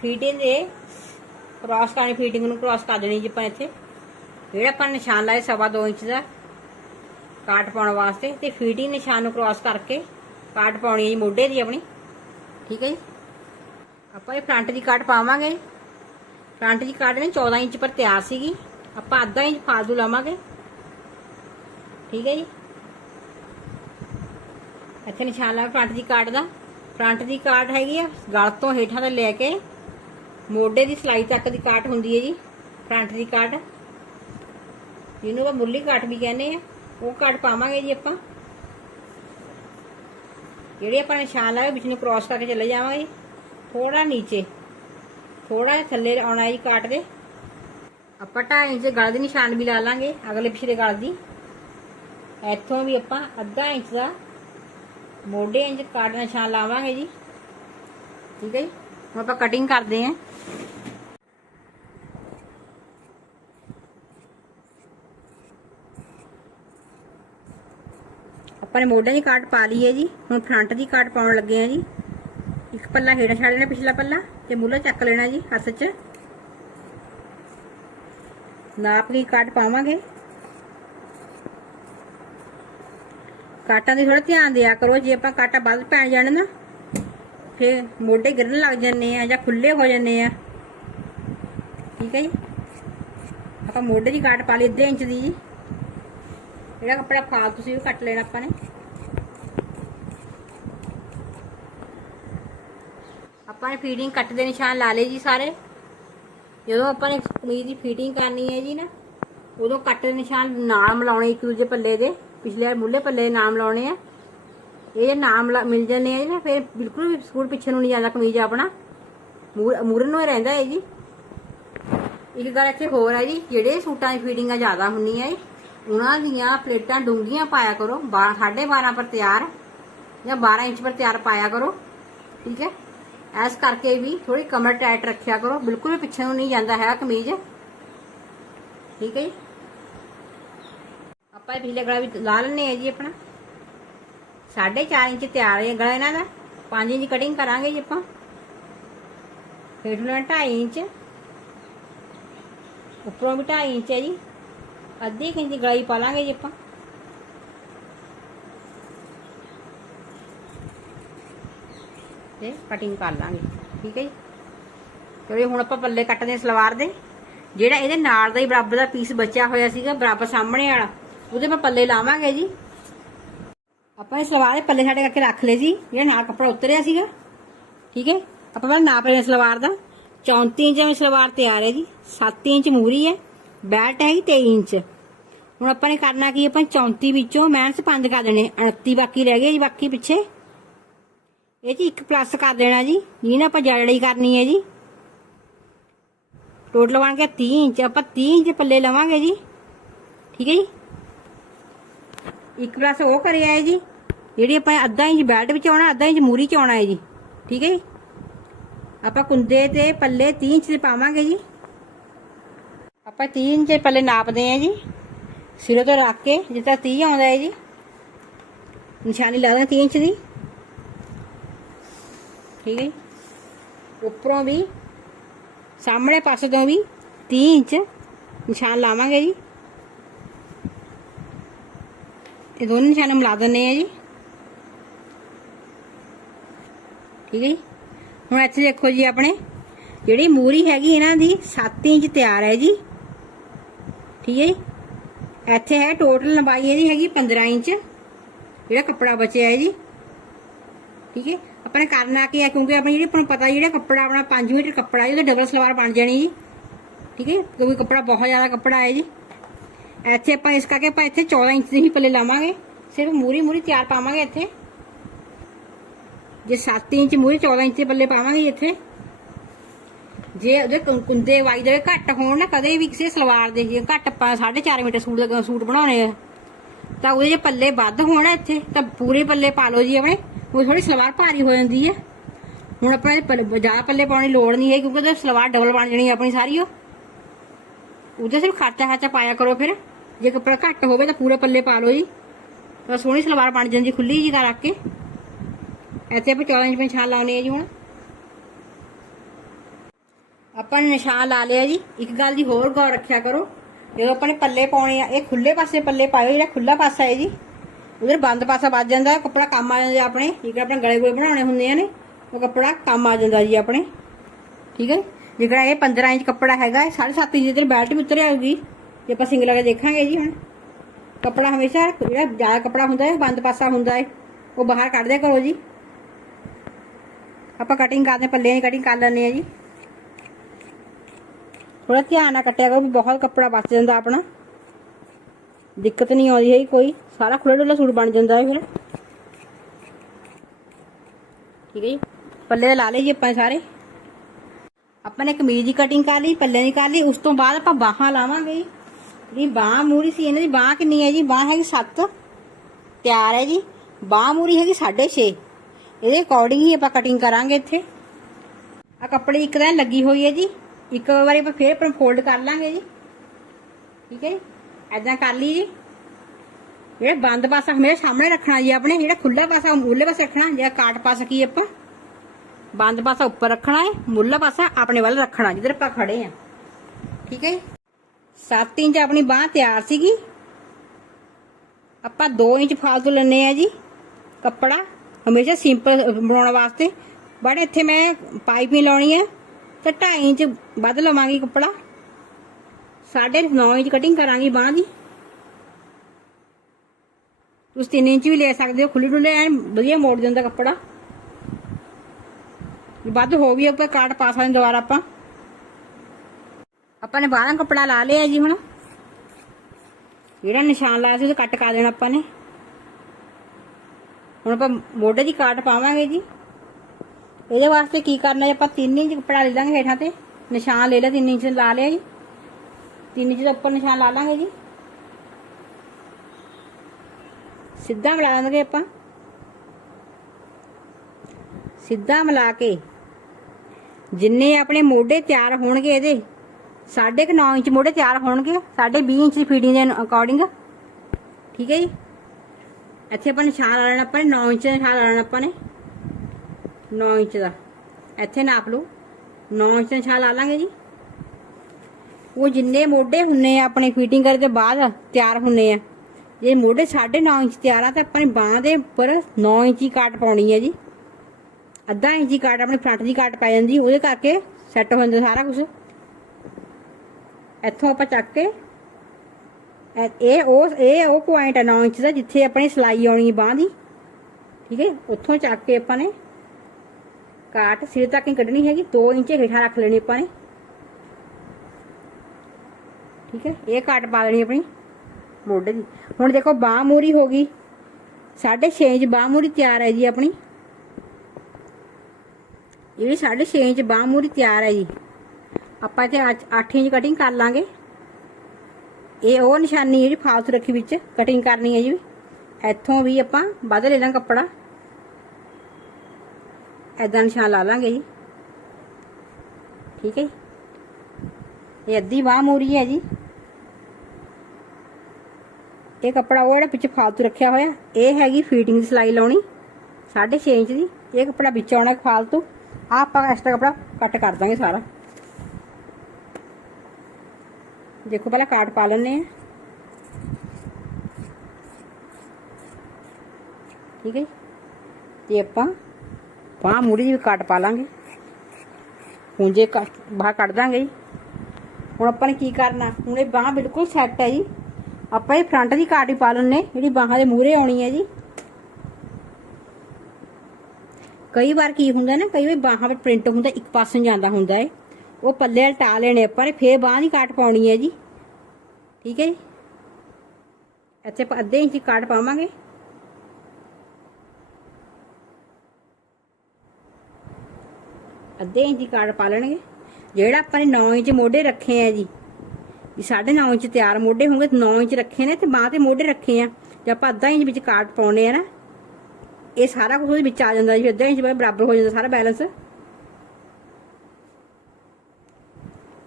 ਫੀਟਿੰਗ ਦੇ ਕ੍ਰਾਸ ਕਰਨੀ ਫੀਟਿੰਗ ਨੂੰ ਕ੍ਰਾਸ ਕਰ ਦੇਣੀ ਜੀ ਆਪਾਂ ਇੱਥੇ। ਜਿਹੜਾ ਆਪਾਂ ਨਿਸ਼ਾਨ ਲਾਇਆ ਸਵਾ 2 ਇੰਚ ਦਾ, ਕਾਟ ਪਾਉਣ ਵਾਸਤੇ, ਤੇ ਫੀਟਿੰਗ ਨਿਸ਼ਾਨ ਨੂੰ ਕ੍ਰਾਸ ਕਰਕੇ ਕਾਟ ਪਾਉਣੀ ਹੈ ਜੀ ਮੋਢੇ ਦੀ ਆਪਣੀ। ਠੀਕ ਹੈ ਜੀ? ਆਪਾਂ ਇਹ ਫਰੰਟ ਦੀ ਕਾਟ ਪਾਵਾਂਗੇ। ਫਰੰਟ ਦੀ ਕਾਟ ਨੇ 14 ਇੰਚ ਪਰ ਤਿਆਰ ਸੀਗੀ। ਆਪਾਂ ਅੱਧਾ ਇੰਚ ਫਾਲਤੂ ਲਾਵਾਂਗੇ। ਠੀਕ ਹੈ ਜੀ? ਇੱਥੇ ਨਿਸ਼ਾਨ ਲਾ ਫਰੰਟ ਦੀ ਕਾਟ ਦਾ। ਫਰੰਟ ਦੀ ਕਾਟ ਹੈਗੀ ਆ, ਗਲ ਤੋਂ ਹੇਠਾਂ ਤੋਂ ਲੈ ਕੇ ਮੋਢੇ ਦੀ ਸਲਾਈ ਤੱਕ ਦੀ ਕਾਟ ਹੁੰਦੀ ਹੈ ਜੀ ਫਰੰਟ ਦੀ ਕਾਟ। ਜਿਹਨੂੰ ਆਪਾਂ ਮੁੱਲੀ ਕਾਟ ਵੀ ਕਹਿੰਦੇ ਆ, ਉਹ ਕਾਟ ਪਾਵਾਂਗੇ ਜੀ ਆਪਾਂ। ਜਿਹੜੇ ਆਪਾਂ ਨਿਸ਼ਾਨ ਲਾਏ, ਵਿੱਚ ਨੂੰ ਕ੍ਰਾਸ ਕਰਕੇ ਚਲੇ ਜਾਵਾਂਗੇ। ਥੋੜਾ ਨੀਚੇ ਥੋੜਾ ਜਿਹਾ ਥੱਲੇ ਆਉਣਾ ਜੀ ਕਾਟ ਦੇ। ਆਪਾਂ 2.5 ਇੰਚ ਗਲ ਦੇ ਨਿਸ਼ਾਨ ਵੀ ਲਾ ਲਾਂਗੇ, ਅਗਲੇ ਪਿਛਲੇ ਗਲ ਦੀ। ਇੱਥੋਂ ਵੀ ਆਪਾਂ ਅੱਧਾ ਇੰਚ ਦਾ ਮੋਢੇ ਇੰਚ ਕਾਟ ਨਿਸ਼ਾਨ ਲਾਵਾਂਗੇ ਜੀ। ਠੀਕ ਹੈ ਜੀ? ਹੁਣ ਆਪਾਂ ਕਟਿੰਗ ਕਰਦੇ ਆਂ ਆਪਾਂ ਨੇ ਮੋਢੇ ਦੀ ਕਾਟ ਪਾ ਲਈ ਹੈ ਜੀ। ਹੁਣ ਫਰੰਟ ਦੀ ਕਾਟ ਪਾਉਣ ਲੱਗੇ ਆ ਜੀ। ਇੱਕ ਪੱਲਾ ਹੇਠਾਂ ਛੱਡ ਲੈਣਾ ਪਿਛਲਾ ਪੱਲਾ ਤੇ ਮੁੱਲਾ ਚੱਕ ਲੈਣਾ ਜੀ ਹੱਥ 'ਚ। ਨਾਪ ਦੀ ਕਾਟ ਪਾਵਾਂਗੇ। ਕਾਟਾਂ ਦੀ ਥੋੜਾ ਧਿਆਨ ਦਿਆ ਕਰੋ। ਜੇ ਆਪਾਂ ਕਾਟਾ ਵੱਧ ਪੈਣ ਜਾਣ ਨਾ ਫਿਰ ਮੋਢੇ ਗਿਰਨ ਲੱਗ ਜਾਂਦੇ ਆ ਜਾਂ ਖੁੱਲੇ ਹੋ ਜਾਂਦੇ ਆ। ਠੀਕ ਹੈ ਜੀ? ਆਪਾਂ ਮੋਢੇ ਦੀ ਕਾਟ ਪਾ ਲਈ ਅੱਧੇ ਇੰਚ ਦੀ ਜੀ। ਜਿਹੜਾ ਕੱਪੜਾ ਫਾਲਤੂ ਸੀ ਉਹ ਕੱਟ ਲੈਣਾ ਆਪਾਂ ਨੇ। ਆਪਾਂ ਨੇ ਫੀਡਿੰਗ ਕੱਟ ਦੇ ਨਿਸ਼ਾਨ ਲਾ ਲਏ ਜੀ ਸਾਰੇ। ਜਦੋਂ ਆਪਾਂ ਨੇ ਕਮੀਜ਼ ਦੀ ਫੀਟਿੰਗ ਕਰਨੀ ਹੈ ਜੀ ਨਾ, ਉਦੋਂ ਕੱਟ ਦੇ ਨਿਸ਼ਾਨ ਨਾਲ ਮਿਲਾਉਣੇ ਇੱਕ ਦੂਜੇ ਪੱਲੇ ਦੇ। ਪਿਛਲੇ ਮੁੱਲੇ ਪੱਲੇ ਦੇ ਨਾਮ ਲਾਉਣੇ ਆ। ਇਹ ਜੇ ਨਾਮ ਮਿਲ ਜਾਂਦੇ ਆ ਜੀ ਨਾ, ਫਿਰ ਬਿਲਕੁਲ ਵੀ ਸਕੂਲ ਪਿੱਛੇ ਨੂੰ ਨਹੀਂ ਜਾਂਦਾ ਕਮੀਜ਼ ਆਪਣਾ। ਮੂਰਨ ਨੂੰ ਰਹਿੰਦਾ ਹੈ ਜੀ। ਇੱਕ ਗੱਲ ਇੱਥੇ ਹੋਰ ਹੈ ਜੀ, ਜਿਹੜੇ ਸੂਟਾਂ ਦੀ ਫੀਟਿੰਗਾਂ ਜ਼ਿਆਦਾ ਹੁੰਦੀਆਂ ਹੈ ਉਹਨਾਂ ਦੀਆਂ ਪਲੇਟਾਂ ਡੂੰਘੀਆਂ ਪਾਇਆ ਕਰੋ 12.5 ਪਰ ਤਿਆਰ, ਜਾਂ 12 ਇੰਚ ਪਰ ਤਿਆਰ ਪਾਇਆ ਕਰੋ, ਠੀਕ ਹੈ? ਐਸ ਕਰਕੇ ਵੀ ਥੋੜੀ ਕਮਰ ਟਾਈਟ ਰੱਖਿਆ ਕਰੋ, ਬਿਲਕੁਲ ਵੀ ਪਿੱਛੇ ਨੂੰ ਨਹੀਂ ਜਾਂਦਾ ਹੈ ਕਮੀਜ਼। ਠੀਕ ਹੈ ਜੀ? ਆਪਾਂ ਇਹ ਪਿਛਲੇ ਗਲਾ ਵੀ ਲਾ ਲੈਣੇ ਆ ਜੀ ਆਪਣਾ। 4.5 ਇੰਚ ਤਿਆਰ ਹੈ ਗਲਾ ਇਹਨਾਂ ਦਾ। 5 ਇੰਚ ਕਟਿੰਗ ਕਰਾਂਗੇ ਜੀ ਆਪਾਂ। ਹੇਠੋਂ 2.5 ਇੰਚ। ਉੱਪਰੋਂ ਵੀ 2.5 ਇੰਚ ਹੈ ਜੀ। ਅੱਧੀ ਕੁ ਇੰਚ ਦੀ ਗਲਾਈ ਪਾ ਲਾਂਗੇ ਜੀ ਆਪਾਂ। ਤੇ ਕਟਿੰਗ ਕਰ ਲਾਂਗੇ। ਠੀਕ ਹੈ ਜੀ। ਚਲੋ ਹੁਣ ਆਪਾਂ ਪੱਲੇ ਕੱਟਦੇ ਹਾਂ, ਸਲਵਾਰ ਦੇ। ਜਿਹੜਾ ਇਹਦੇ ਨਾਲ ਦਾ ਹੀ ਬਰਾਬਰ ਦਾ ਪੀਸ ਬਚਿਆ ਹੋਇਆ ਸੀਗਾ, ਬਰਾਬਰ ਸਾਹਮਣੇ ਵਾਲਾ, ਉਹਦੇ ਮੈਂ ਪੱਲੇ ਲਾਵਾਂਗੇ ਜੀ। ਆਪਾਂ ਇਹ ਸਲਵਾਰ ਦੇ ਪੱਲੇ ਸਾਡੇ ਕਰਕੇ ਰੱਖ ਲਏ ਜੀ, ਜਿਹੜਾ ਨਾਲ ਕੱਪੜਾ ਉਤਰਿਆ ਸੀਗਾ। ਠੀਕ ਹੈ? ਆਪਾਂ ਪਹਿਲਾਂ ਨਾਪ ਲੈਣਾ ਸਲਵਾਰ ਦਾ। 34 ਇੰਚ ਵਿੱਚ ਸਲਵਾਰ ਤਿਆਰ ਹੈ ਜੀ। 7 ਇੰਚ ਮੂਰੀ ਹੈ। ਬੈਲਟ ਹੈਗੀ 23 ਇੰਚ। ਹੁਣ ਆਪਾਂ ਨੇ ਕਰਨਾ ਕੀ, ਆਪਾਂ 34 ਵਿੱਚੋਂ ਮਾਈਨਸ 5 ਕਰ ਦੇਣੇ। 29 ਬਾਕੀ ਰਹਿ ਗਏ ਜੀ, ਬਾਕੀ ਪਿੱਛੇ। ਇਹ ਜੀ ਇੱਕ ਪਲੱਸ ਕਰ ਦੇਣਾ ਜੀ। ਜਿਹਨੇ ਆਪਾਂ ਜੜੜੀ ਕਰਨੀ ਹੈ ਜੀ। ਟੋਟਲ ਬਣ ਗਿਆ 30 ਇੰਚ। ਆਪਾਂ 30 ਇੰਚ ਪੱਲੇ ਲਵਾਂਗੇ ਜੀ। ਠੀਕ ਹੈ ਜੀ? ਇੱਕ ਪਲੱਸ ਉਹ ਕਰਿਆ ਹੈ ਜੀ। ਜਿਹੜੀ ਆਪਾਂ ਅੱਧਾ ਇੰਚ ਬੈਲਟ ਵਿੱਚ ਆਉਣਾ, ਅੱਧਾ ਇੰਚ ਮੂਰੀ ਚ ਆਉਣਾ ਹੈ ਜੀ। ਠੀਕ ਹੈ ਜੀ? ਆਪਾਂ ਕੁੰਦੇ ਤੇ ਪੱਲੇ 30 ਇੰਚ ਦੇ ਪਾਵਾਂਗੇ ਜੀ। ਆਪਾਂ 30 ਇੰਚ ਦੇ ਪੱਲੇ ਨਾਪਦੇ ਆ ਜੀ। ਸਿਰੇ ਤੋਂ ਰੱਖ ਕੇ ਜਿੱਦਾਂ 30 ਆਉਂਦਾ ਹੈ ਜੀ। ਨਿਸ਼ਾਨੀ ਲਾ ਦਾਂ 30 ਇੰਚ ਦੀ। ਠੀਕ ਹੈ ਜੀ। ਉੱਪਰੋਂ ਵੀ, ਸਾਹਮਣੇ ਪਾਸੇ ਤੋਂ ਵੀ 30 ਇੰਚ ਨਿਸ਼ਾਨ ਲਾਵਾਂਗੇ ਜੀ। ਇਹ ਦੋਨੋਂ ਨਿਸ਼ਾਨ ਮਿਲਾ ਦਿੰਦੇ ਆ ਜੀ। ਠੀਕ ਹੈ ਜੀ। ਹੁਣ ਇੱਥੇ ਦੇਖੋ ਜੀ ਆਪਣੇ, ਜਿਹੜੀ ਮੂਰੀ ਹੈਗੀ ਇਹਨਾਂ ਦੀ 7 ਇੰਚ ਤਿਆਰ ਹੈ ਜੀ। ਠੀਕ ਹੈ ਜੀ। ਇੱਥੇ ਹੈ ਟੋਟਲ ਲੰਬਾਈ ਇਹਦੀ ਹੈਗੀ 15 ਇੰਚ, ਜਿਹੜਾ ਕੱਪੜਾ ਬਚਿਆ ਹੈ ਜੀ। ਠੀਕ ਹੈ। ਆਪਾਂ ਨੇ ਕਰਨਾ ਕੀ ਹੈ, ਕਿਉਂਕਿ ਆਪਣੀ ਜਿਹੜੀ ਆਪਾਂ ਨੂੰ ਪਤਾ ਜਿਹੜਾ ਕੱਪੜਾ ਆਪਣਾ 5 ਮੀਟਰ ਕੱਪੜਾ ਹੈ, ਉਹਦੇ ਡਬਲ ਸਲਵਾਰ ਬਣ ਜਾਣੀ ਜੀ। ਠੀਕ ਹੈ। ਕਿਉਂਕਿ ਕੱਪੜਾ ਬਹੁਤ ਜ਼ਿਆਦਾ ਕੱਪੜਾ ਹੈ ਜੀ। ਇੱਥੇ ਆਪਾਂ ਇਸ ਕਰਕੇ ਆਪਾਂ ਇੱਥੇ 14 ਇੰਚ ਦੇ ਹੀ ਪੱਲੇ ਲਾਵਾਂਗੇ। ਸਿਰਫ ਮੂਰੀ ਮੂਰੀ ਤਿਆਰ ਪਾਵਾਂਗੇ ਇੱਥੇ। ਜੇ 7 ਇੰਚ ਮੂਰੀ 14 ਇੰਚ ਦੇ ਪੱਲੇ ਪਾਵਾਂਗੇ ਇੱਥੇ। ਜੇ ਉਹਦੇ ਕੁੰਦੇ ਵਾਈ ਦੇ ਘੱਟ ਹੋਣ ਨਾ, ਕਦੇ ਵੀ ਕਿਸੇ ਸਲਵਾਰ ਦੇ ਜੇ ਘੱਟ ਆਪਾਂ 4.5 ਮੀਟਰ ਸੂਟ ਦਾ ਸੂਟ ਬਣਾਉਣੇ ਆ, ਤਾਂ ਉਹਦੇ ਜੇ ਪੱਲੇ ਵੱਧ ਹੋਣ ਇੱਥੇ, ਤਾਂ ਪੂਰੇ ਪੱਲੇ ਪਾ ਲਓ ਜੀ ਆਪਣੇ, ਉਹ ਥੋੜੀ ਸਲਵਾਰ ਭਾਰੀ ਹੋ ਜਾਂਦੀ ਹੈ ਹੁਣ ਆਪਾਂ ਇਹ ਪੱਲੇ ਜ਼ਿਆਦਾ ਪੱਲੇ ਪਾਉਣ ਦੀ ਲੋੜ ਨਹੀਂ ਹੈ ਕਿਉਂਕਿ ਉਹਦਾ ਸਲਵਾਰ ਡਬਲ ਬਣ ਜਾਣੀ ਆਪਣੀ ਸਾਰੀ ਉਹ। ਉਹਦੇ ਸਿਰਫ ਖਰਚਾ ਖਰਚਾ ਪਾਇਆ ਕਰੋ ਫਿਰ, ਜੇ ਕੱਪੜਾ ਘੱਟ ਹੋਵੇ ਤਾਂ ਪੂਰੇ ਪੱਲੇ ਪਾ ਲਓ ਜੀ। ਤਾਂ ਸੋਹਣੀ ਸਲਵਾਰ ਬਣ ਜਾਂਦੀ ਖੁੱਲੀ ਜੀ ਕਰ ਰੱਖ ਕੇ। ਇੱਥੇ ਆਪਾਂ 14 ਇੰਚ ਨਿਸ਼ਾਨ ਲਾਉਣੇ ਆ ਜੀ ਹੁਣ। ਆਪਾਂ ਨਿਸ਼ਾਨ ਲਾ ਲਿਆ ਜੀ। ਇੱਕ ਗੱਲ ਦੀ ਹੋਰ ਗੌਰ ਰੱਖਿਆ ਕਰੋ। ਜਦੋਂ ਆਪਾਂ ਨੇ ਪੱਲੇ ਪਾਉਣੇ ਆ, ਇਹ ਖੁੱਲੇ ਪਾਸੇ ਪੱਲੇ ਪਾਇਓ ਜਿਹੜਾ ਖੁੱਲਾ ਪਾਸਾ ਹੈ ਜੀ, ਉਧਰ ਬੰਦ ਪਾਸਾ ਵੱਜ ਜਾਂਦਾ, ਕੱਪੜਾ ਕੰਮ ਆ ਜਾਂਦਾ ਆਪਣੇ। ਠੀਕ ਆਪਣੇ ਗਲੇ ਗੋਲੇ ਬਣਾਉਣੇ ਹੁੰਦੇ ਆ ਨੇ, ਉਹ ਕੱਪੜਾ ਕੰਮ ਆ ਜਾਂਦਾ ਜੀ ਆਪਣੇ। ਠੀਕ ਹੈ ਜਿਹੜਾ ਇਹ 15 ਇੰਚ ਕੱਪੜਾ ਹੈਗਾ, ਇਹ 7.5 ਇੰਚ ਦੀ ਬੈਲਟ ਵੀ ਉਤਰਿਆ ਹੋਊਗੀ। ਜੇ ਆਪਾਂ ਸਿੰਗਲ ਵਾਲੇ ਦੇਖਾਂਗੇ ਜੀ ਹੁਣ। ਕੱਪੜਾ ਹਮੇਸ਼ਾ ਜਿਹੜਾ ਜ਼ਿਆਦਾ ਕੱਪੜਾ ਹੁੰਦਾ ਹੈ ਬੰਦ ਪਾਸਾ ਹੁੰਦਾ ਹੈ। ਉਹ ਬਾਹਰ ਕੱਢ ਦਿਆ ਕਰੋ ਜੀ। ਆਪਾਂ ਕਟਿੰਗ ਕਰਦੇ, ਪੱਲਿਆਂ ਦੀ ਕਟਿੰਗ ਕਰ ਲੈਂਦੇ ਆ ਜੀ। ਥੋੜਾ ਧਿਆਨ ਨਾਲ ਕੱਟਿਆ ਕਰੋ ਵੀ ਬਹੁਤ ਕੱਪੜਾ ਬਚ ਜਾਂਦਾ ਆਪਣਾ। ਦਿੱਕਤ ਨਹੀਂ ਆਉਂਦੀ ਹੈ ਕੋਈ, ਸਾਰਾ ਖੁੱਲਾ ਡੁੱਲਾ ਸੂਟ ਬਣ ਜਾਂਦਾ ਹੈ ਫਿਰ। ਠੀਕ ਹੈ ਜੀ, ਪੱਲੇ ਦੇ ਲਾ ਲਏ ਜੀ ਆਪਾਂ ਸਾਰੇ। ਆਪਾਂ ਨੇ ਕਮੀਜ਼ ਦੀ ਕਟਿੰਗ ਕਰ ਲਈ ਪੱਲੇ ਦੀ ਕਰ ਲਈ, ਉਸ ਤੋਂ ਬਾਅਦ ਆਪਾਂ ਬਾਹਾਂ ਲਾਵਾਂਗੇ ਜੀ। ਜਿਹੜੀ ਬਾਹ ਮੂਰੀ ਸੀ, ਇਹਨਾਂ ਦੀ ਬਾਹ ਕਿੰਨੀ ਹੈ ਜੀ? ਬਾਹ ਹੈਗੀ 7 ਤਿਆਰ ਹੈ ਜੀ। ਬਾਹ ਮੂਰੀ ਹੈਗੀ 6.5 ਇਹਦੇ ਅਕੋਰਡਿੰਗ ਹੀ ਆਪਾਂ ਕਟਿੰਗ ਕਰਾਂਗੇ ਇੱਥੇ। ਆ ਕੱਪੜੇ ਇੱਕ ਤਾਂ ਲੱਗੀ ਹੋਈ ਹੈ ਜੀ। ਇੱਕ ਵਾਰੀ ਆਪਾਂ ਫੇਰ ਪਰ ਫੋਲਡ ਕਰ ਲਾਂਗੇ ਜੀ। ਠੀਕ ਹੈ ਜੀ? ਐਦਾਂ ਕਰ ਲਈ ਜੀ। ਜਿਹੜਾ ਬੰਦ ਪਾਸਾ ਹਮੇਸ਼ਾ ਸਾਹਮਣੇ ਰੱਖਣਾ ਜੀ ਆਪਣੇ, ਜਿਹੜਾ ਖੁੱਲਾ ਪਾਸਾ ਮੁੱਲੇ ਪਾਸੇ ਰੱਖਣਾ, ਜਿਹੜਾ ਕਾਟ ਪਾਸਾ ਕੀ ਆਪਾਂ? ਬੰਦ ਪਾਸਾ ਉੱਪਰ ਰੱਖਣਾ ਹੈ ਮੁੱਲਾ ਪਾਸਾ ਆਪਣੇ ਵੱਲ ਰੱਖਣਾ, ਜਿੱਧਰ ਆਪਾਂ ਖੜੇ ਆ ਠੀਕ ਹੈ 7 ਇੰਚ ਆਪਣੀ ਬਾਹ ਤਿਆਰ ਸੀਗੀ। ਆਪਾਂ 2 ਇੰਚ ਫਾਲਤੂ ਲੈਣੇ ਆ ਜੀ। ਕੱਪੜਾ ਹਮੇਸ਼ਾ ਸਿੰਪਲ ਬਣਾਉਣ ਵਾਸਤੇ। ਬਟ ਇੱਥੇ ਮੈਂ ਪਾਈਪਿੰਗ ਲਾਉਣੀ ਹੈ, ਤਾਂ 2.5 ਇੰਚ ਵੱਧ ਲਵਾਂਗੀ ਕੱਪੜਾ। 9.5 ਇੰਚ ਕਟਿੰਗ ਕਰਾਂਗੀ ਬਾਹ ਦੀ। ਤੁਸੀਂ 3 ਇੰਚ ਵੀ ਲੈ ਸਕਦੇ ਹੋ ਖੁੱਲੀ ਡੁੱਲੇ ਐਨ ਵਧੀਆ ਮੋੜ ਜਾਂਦਾ ਕੱਪੜਾ। ਵੱਧ ਹੋ ਵੀ ਆਪਾਂ ਕਾਟ ਪਾ ਸਕਦੇ ਦੁਬਾਰਾ ਆਪਾਂ। ਆਪਾਂ ਨੇ ਬਾਹਰਾਂ ਕੱਪੜਾ ਲਾ ਲਿਆ ਜੀ ਹੁਣ। ਜਿਹੜਾ ਨਿਸ਼ਾਨ ਲਾਇਆ ਸੀ ਉਹ ਕੱਟ ਕਰ ਦੇਣਾ ਆਪਾਂ ਨੇ। ਹੁਣ ਆਪਾਂ ਮੋਢੇ ਦੀ ਕਾਟ ਪਾਵਾਂਗੇ ਜੀ। ਇਹਦੇ ਵਾਸਤੇ ਕੀ ਕਰਨਾ ਹੈ ਆਪਾਂ 3 ਇੰਚ ਕੱਪੜਾ ਲੈ ਲਾਂਗੇ ਹੇਠਾਂ ਤੇ। ਨਿਸ਼ਾਨ ਲੈ ਲਿਆ 3 ਇੰਚ ਲਾ ਲਿਆ ਜੀ। 3 ਇੰਚ ਦੇ ਉੱਪਰ ਨਿਸ਼ਾਨ ਲਾ ਲਾਂਗੇ ਜੀ। ਸਿੱਧਾ ਮਿਲਾ ਦਾਂਗੇ ਆਪਾਂ। ਸਿੱਧਾ ਮਿਲਾ ਕੇ ਜਿੰਨੇ ਆਪਣੇ ਮੋਢੇ ਤਿਆਰ ਹੋਣਗੇ ਇਹਦੇ 9.5 ਇੰਚ ਮੋਢੇ ਤਿਆਰ ਹੋਣਗੇ 20 ਇੰਚ ਦੀ ਫੀਡਿੰਗ ਦੇ ਅਕੋਰਡਿੰਗ ਠੀਕ ਹੈ ਜੀ? ਇੱਥੇ ਆਪਾਂ ਨਿਸ਼ਾਨ ਲਾ ਲੈਣਾ ਆਪਾਂ ਨੇ 9 ਇੰਚ ਦਾ ਨਿਸ਼ਾਨ ਲਾ ਲੈਣਾ ਆਪਾਂ ਨੇ। 9 ਇੰਚ ਦਾ। ਇੱਥੇ ਨਾਪ ਲਓ। 9 ਇੰਚ ਦਾ ਨਿਸ਼ਾਨ ਲਾ ਲਾਂਗੇ ਜੀ। ਉਹ ਜਿੰਨੇ ਮੋਢੇ ਹੁੰਨੇ ਆ ਆਪਣੇ ਫਿਟਿੰਗ ਕਰਨ ਦੇ ਬਾਅਦ ਤਿਆਰ ਹੁੰਨੇ ਆ। ਜੇ ਮੋਢੇ 9.5 ਇੰਚ ਤਿਆਰ ਆ ਤਾਂ ਆਪਾਂ ਨੇ ਬਾਹ ਦੇ ਉੱਪਰ 9 ਇੰਚੀ ਕਾਟ ਪਾਉਣੀ ਹੈ ਜੀ। ਅੱਧਾ ਇੰਚੀ ਕਾਟ ਆਪਣੇ ਫਰੰਟ ਦੀ ਕਾਟ ਪੈ ਜਾਂਦੀ, ਉਹਦੇ ਕਰਕੇ ਸੈੱਟ ਹੋ ਜਾਂਦਾ ਸਾਰਾ ਕੁਝ ਇੱਥੋਂ ਆਪਾਂ ਚੱਕ ਕੇ ਇਹ- ਇਹ ਉਹ ਇਹ ਉਹ ਪੁਆਇੰਟ ਹੈ 9 ਇੰਚ ਦਾ, ਜਿੱਥੇ ਆਪਣੀ ਸਲਾਈ ਆਉਣੀ ਹੈ ਬਾਹ ਦੀ। ਠੀਕ ਹੈ? ਉੱਥੋਂ ਚੱਕ ਕੇ ਆਪਾਂ ਨੇ ਕਾਟ, ਸਿਰ ਤੱਕ ਹੀ ਕੱਢਣੀ ਹੈਗੀ 2 ਇੰਚ ਹੇਠਾਂ ਰੱਖ ਲੈਣੀ ਆਪਾਂ ਨੇ। ਠੀਕ ਹੈ? ਇਹ ਕਾਟ ਪਾ ਲੈਣੀ ਆਪਣੀ ਮੋਢੇ ਦੀ। ਹੁਣ ਦੇਖੋ, ਬਾਹ ਮੂਰੀ ਹੋ ਗਈ। 6.5 ਇੰਚ ਬਾਹ ਮੂਰੀ ਤਿਆਰ ਹੈ ਜੀ ਆਪਣੀ। ਇਹ ਵੀ 6.5 ਇੰਚ ਬਾਹ ਮੂਰੀ ਤਿਆਰ ਹੈ ਜੀ। ਆਪਾਂ ਇੱਥੇ 8 ਇੰਚ ਕਟਿੰਗ ਕਰ ਲਾਂਗੇ। ਇਹ ਉਹ ਨਿਸ਼ਾਨੀ ਜਿਹੜੀ ਫਾਲਤੂ ਰੱਖੀ ਵਿੱਚ ਕਟਿੰਗ ਕਰਨੀ ਹੈ ਜੀ। ਇੱਥੋਂ ਵੀ ਆਪਾਂ ਵੱਧ ਲੈ ਲਾਂ ਕੱਪੜਾ। ਐਦਾਂ ਨਿਸ਼ਾਨ ਲਾ ਲਾਂਗੇ ਜੀ। ਠੀਕ ਹੈ ਜੀ। ਇਹ ਅੱਧੀ ਬਾਹ ਮੂਰੀ ਹੈ ਜੀ। ਇਹ ਕੱਪੜਾ ਉਹ ਜਿਹੜਾ ਪਿੱਛੇ ਫਾਲਤੂ ਰੱਖਿਆ ਹੋਇਆ, ਇਹ ਹੈਗੀ ਫੀਟਿੰਗ ਦੀ ਸਿਲਾਈ ਲਾਉਣੀ 6.5 ਇੰਚ ਦੀ। ਇਹ ਕੱਪੜਾ ਵਿੱਚ ਆਉਣਾ ਫਾਲਤੂ। ਆ ਆਪਾਂ ਐਕਸਟਰਾ ਕੱਪੜਾ ਕੱਟ ਕਰ ਦਾਂਗੇ ਸਾਰਾ। ਦੇਖੋ ਪਹਿਲਾਂ ਕਾਟ ਪਾ ਲੈਣੇ ਆ ਠੀਕ ਹੈ ਜੀ। ਤੇ ਆਪਾਂ ਬਾਹ ਮੂਰੀ ਦੀ ਵੀ ਕਾਟ ਪਾ ਲਾਂਗੇ। ਹੁਣ ਜੇ ਕੱਟ- ਬਾਹਰ ਕੱਢ ਦਾਂਗੇ ਜੀ। ਹੁਣ ਆਪਾਂ ਨੇ ਕੀ ਕਰਨਾ? ਹੁਣ ਇਹ ਬਾਹ ਬਿਲਕੁਲ ਸੈੱਟ ਹੈ ਜੀ। ਆਪਾਂ ਇਹ ਫਰੰਟ ਦੀ ਕਾਟ ਹੀ ਪਾ ਲੈਣੇ ਜਿਹੜੀ ਬਾਹਾਂ ਦੇ ਮੂਹਰੇ ਆਉਣੀ ਹੈ ਜੀ। ਕਈ ਵਾਰ ਕੀ ਹੁੰਦਾ ਨਾ, ਕਈ ਵਾਰ ਬਾਹਾਂ ਵਿੱਚ ਪ੍ਰਿੰਟ ਹੁੰਦਾ, ਇੱਕ ਪਾਸੇ ਨੂੰ ਜਾਂਦਾ ਹੁੰਦਾ ਹੈ। ਉਹ ਪੱਲੇ ਹਟਾ ਲੈਣੇ ਆਪਾਂ ਨੇ, ਫੇਰ ਬਾਹ ਦੀ ਕਾਟ ਪਾਉਣੀ ਹੈ ਜੀ। ਠੀਕ ਹੈ ਜੀ? ਇੱਥੇ ਆਪਾਂ ਅੱਧੇ ਇੰਚ ਕਾਟ ਪਾਵਾਂਗੇ। ਅੱਧੇ ਇੰਚ ਕਾਟ ਪਾ ਲੈਣਗੇ। ਜਿਹੜਾ ਆਪਾਂ ਨੇ 9 ਇੰਚ ਮੋਢੇ ਰੱਖੇ ਆ ਜੀ, ਵੀ 9.5 ਇੰਚ ਤਿਆਰ ਮੋਢੇ ਹੋਣਗੇ 9 ਇੰਚ ਰੱਖੇ ਨੇ ਤੇ ਬਾਹ ਤੇ ਮੋਢੇ ਰੱਖੇ ਆ। ਜੇ ਆਪਾਂ ਅੱਧਾ ਇੰਚ ਵਿੱਚ ਕਾਟ ਪਾਉਣੇ ਆ ਨਾ, ਇਹ ਸਾਰਾ ਕੁਝ ਉਹਦੇ ਵਿੱਚ ਆ ਜਾਂਦਾ ਜੀ ਅੱਧਾ ਇੰਚ ਬਰਾਬਰ ਹੋ ਜਾਂਦਾ ਸਾਰਾ ਬੈਲੈਂਸ।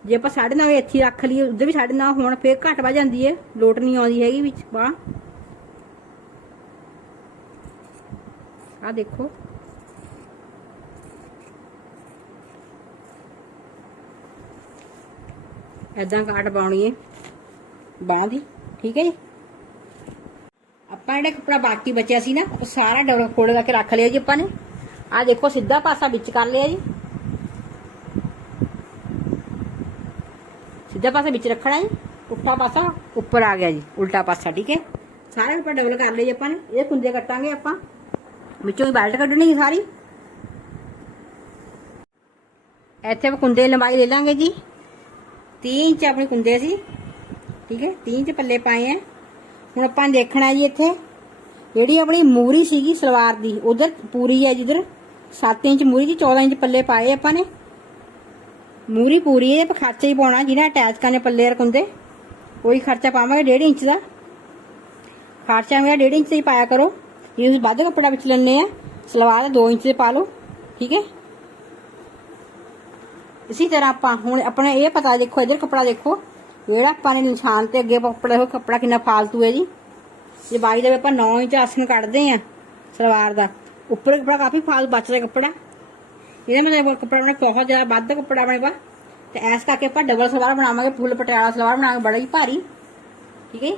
ਜੇ ਆਪਾਂ 9.5 ਇੱਥੇ ਰੱਖ ਲਈਏ ਉਧਰ ਵੀ 9.5 ਹੋਣ, ਫੇਰ ਘਟ ਵਾ ਜਾਂਦੀ ਹੈ ਲੋਟ ਨਹੀਂ ਆਉਂਦੀ ਹੈਗੀ ਵਿੱਚ ਬਾਹ ਆ ਦੇਖੋ। ਐਦਾਂ ਕਾਟ ਪਾਉਣੀ ਹੈ ਬਾਹ ਦੀ, ਠੀਕ ਹੈ ਜੀ? ਆਪਾਂ ਜਿਹੜਾ ਕੱਪੜਾ ਬਾਕੀ ਬਚਿਆ ਸੀ ਨਾ, ਉਹ ਸਾਰਾ ਡਬਲ ਫੋਲਡ ਕਰਕੇ ਰੱਖ ਲਿਆ ਜੀ ਆਪਾਂ ਨੇ। ਆ ਦੇਖੋ, ਸਿੱਧਾ ਪਾਸਾ ਵਿੱਚ ਕਰ ਲਿਆ ਜੀ। ਸਿੱਧਾ ਪਾਸਾ ਵਿੱਚ ਰੱਖਣਾ ਜੀ ਪੁੱਠਾ ਪਾਸਾ ਉੱਪਰ ਆ ਗਿਆ ਜੀ, ਉਲਟਾ ਪਾਸਾ, ਠੀਕ ਹੈ? ਸਾਰੇ ਉੱਪਰ ਡਬਲ ਕਰ ਲਈ ਜੀ ਆਪਾਂ ਨੇ, ਇਹ ਕੁੰਦੇ ਕੱਟਾਂਗੇ ਆਪਾਂ। ਵਿੱਚੋਂ ਹੀ ਬੈਲਟ ਕੱਢਣੀ ਹੈ ਸਾਰੀ। ਇੱਥੇ ਆਪਾਂ ਕੁੰਦੇ ਦੀ ਲੰਬਾਈ ਲੈ ਲਾਂਗੇ ਜੀ। 30 ਇੰਚ ਆਪਣੇ ਕੁੰਦੇ ਸੀ, ਠੀਕ ਹੈ? 30 ਇੰਚ ਪੱਲੇ ਪਾਏ ਆ। ਹੁਣ ਆਪਾਂ ਦੇਖਣਾ ਜੀ ਇੱਥੇ, ਜਿਹੜੀ ਆਪਣੀ ਮੂਰੀ ਸੀਗੀ ਸਲਵਾਰ ਦੀ, ਉਧਰ ਪੂਰੀ ਹੈ ਜਿੱਧਰ 7 ਇੰਚ ਮੂਰੀ ਦੀ 14 ਇੰਚ ਪੱਲੇ ਪਾਏ ਆਪਾਂ ਨੇ। ਮੂਰੀ ਪੂਰੀ ਹੈ, ਆਪਾਂ ਖਰਚਾ ਹੀ ਪਾਉਣਾ, ਜਿਹਨਾਂ ਅਟੈਚ ਕਰਨੇ ਪੱਲੇ ਰਕੁੰਦੇ, ਉਹੀ ਖਰਚਾ ਪਾਵਾਂਗੇ 1.5 ਇੰਚ ਦਾ। ਖਰਚਾ ਮੇਰਾ 1.5 ਇੰਚ ਹੀ ਪਾਇਆ ਕਰੋ। ਜੇ ਤੁਸੀਂ ਵੱਧ ਕੱਪੜਾ ਵਿੱਚ ਲੈਣੇ ਆ, ਸਲਵਾਰ ਦਾ 2 ਇੰਚ ਦੇ ਪਾ ਲਓ, ਠੀਕ ਹੈ? ਇਸੇ ਤਰ੍ਹਾਂ ਆਪਾਂ ਹੁਣ ਆਪਣਾ ਇਹ ਪਤਾ ਦੇਖੋ, ਇਧਰ ਕੱਪੜਾ ਦੇਖੋ। ਜਿਹੜਾ ਆਪਾਂ ਨੇ ਨਿਸ਼ਾਨ ਤੇ ਅੱਗੇ ਕੱਪੜਾ, ਉਹ ਕੱਪੜਾ ਕਿੰਨਾ ਫਾਲਤੂ ਹੈ ਜੀ। ਜੇ ਬਾਈ ਦਾ ਵੀ ਆਪਾਂ 9 ਇੰਚ ਆਸਨ ਕੱਢਦੇ ਆ ਸਲਵਾਰ ਦਾ, ਉੱਪਰ ਕੱਪੜਾ ਕਾਫੀ ਫਾਲਤੂ ਬਚਦਾ ਕੱਪੜਾ। ਇਹਦੇ ਮਤਲਬ ਕੱਪੜਾ ਆਪਣੇ ਬਹੁਤ ਜ਼ਿਆਦਾ ਵੱਧ ਕੱਪੜਾ ਆਪਣੇ ਪਾ ਤੇ ਐਸ ਕਰਕੇ ਆਪਾਂ ਡਬਲ ਸਲਵਾਰ ਬਣਾਵਾਂਗੇ, ਫੁੱਲ ਪਟਿਆਲਾ ਸਲਵਾਰ ਬਣਾਵਾਂਗੇ, ਬੜਾ ਹੀ ਭਾਰੀ। ਠੀਕ ਹੈ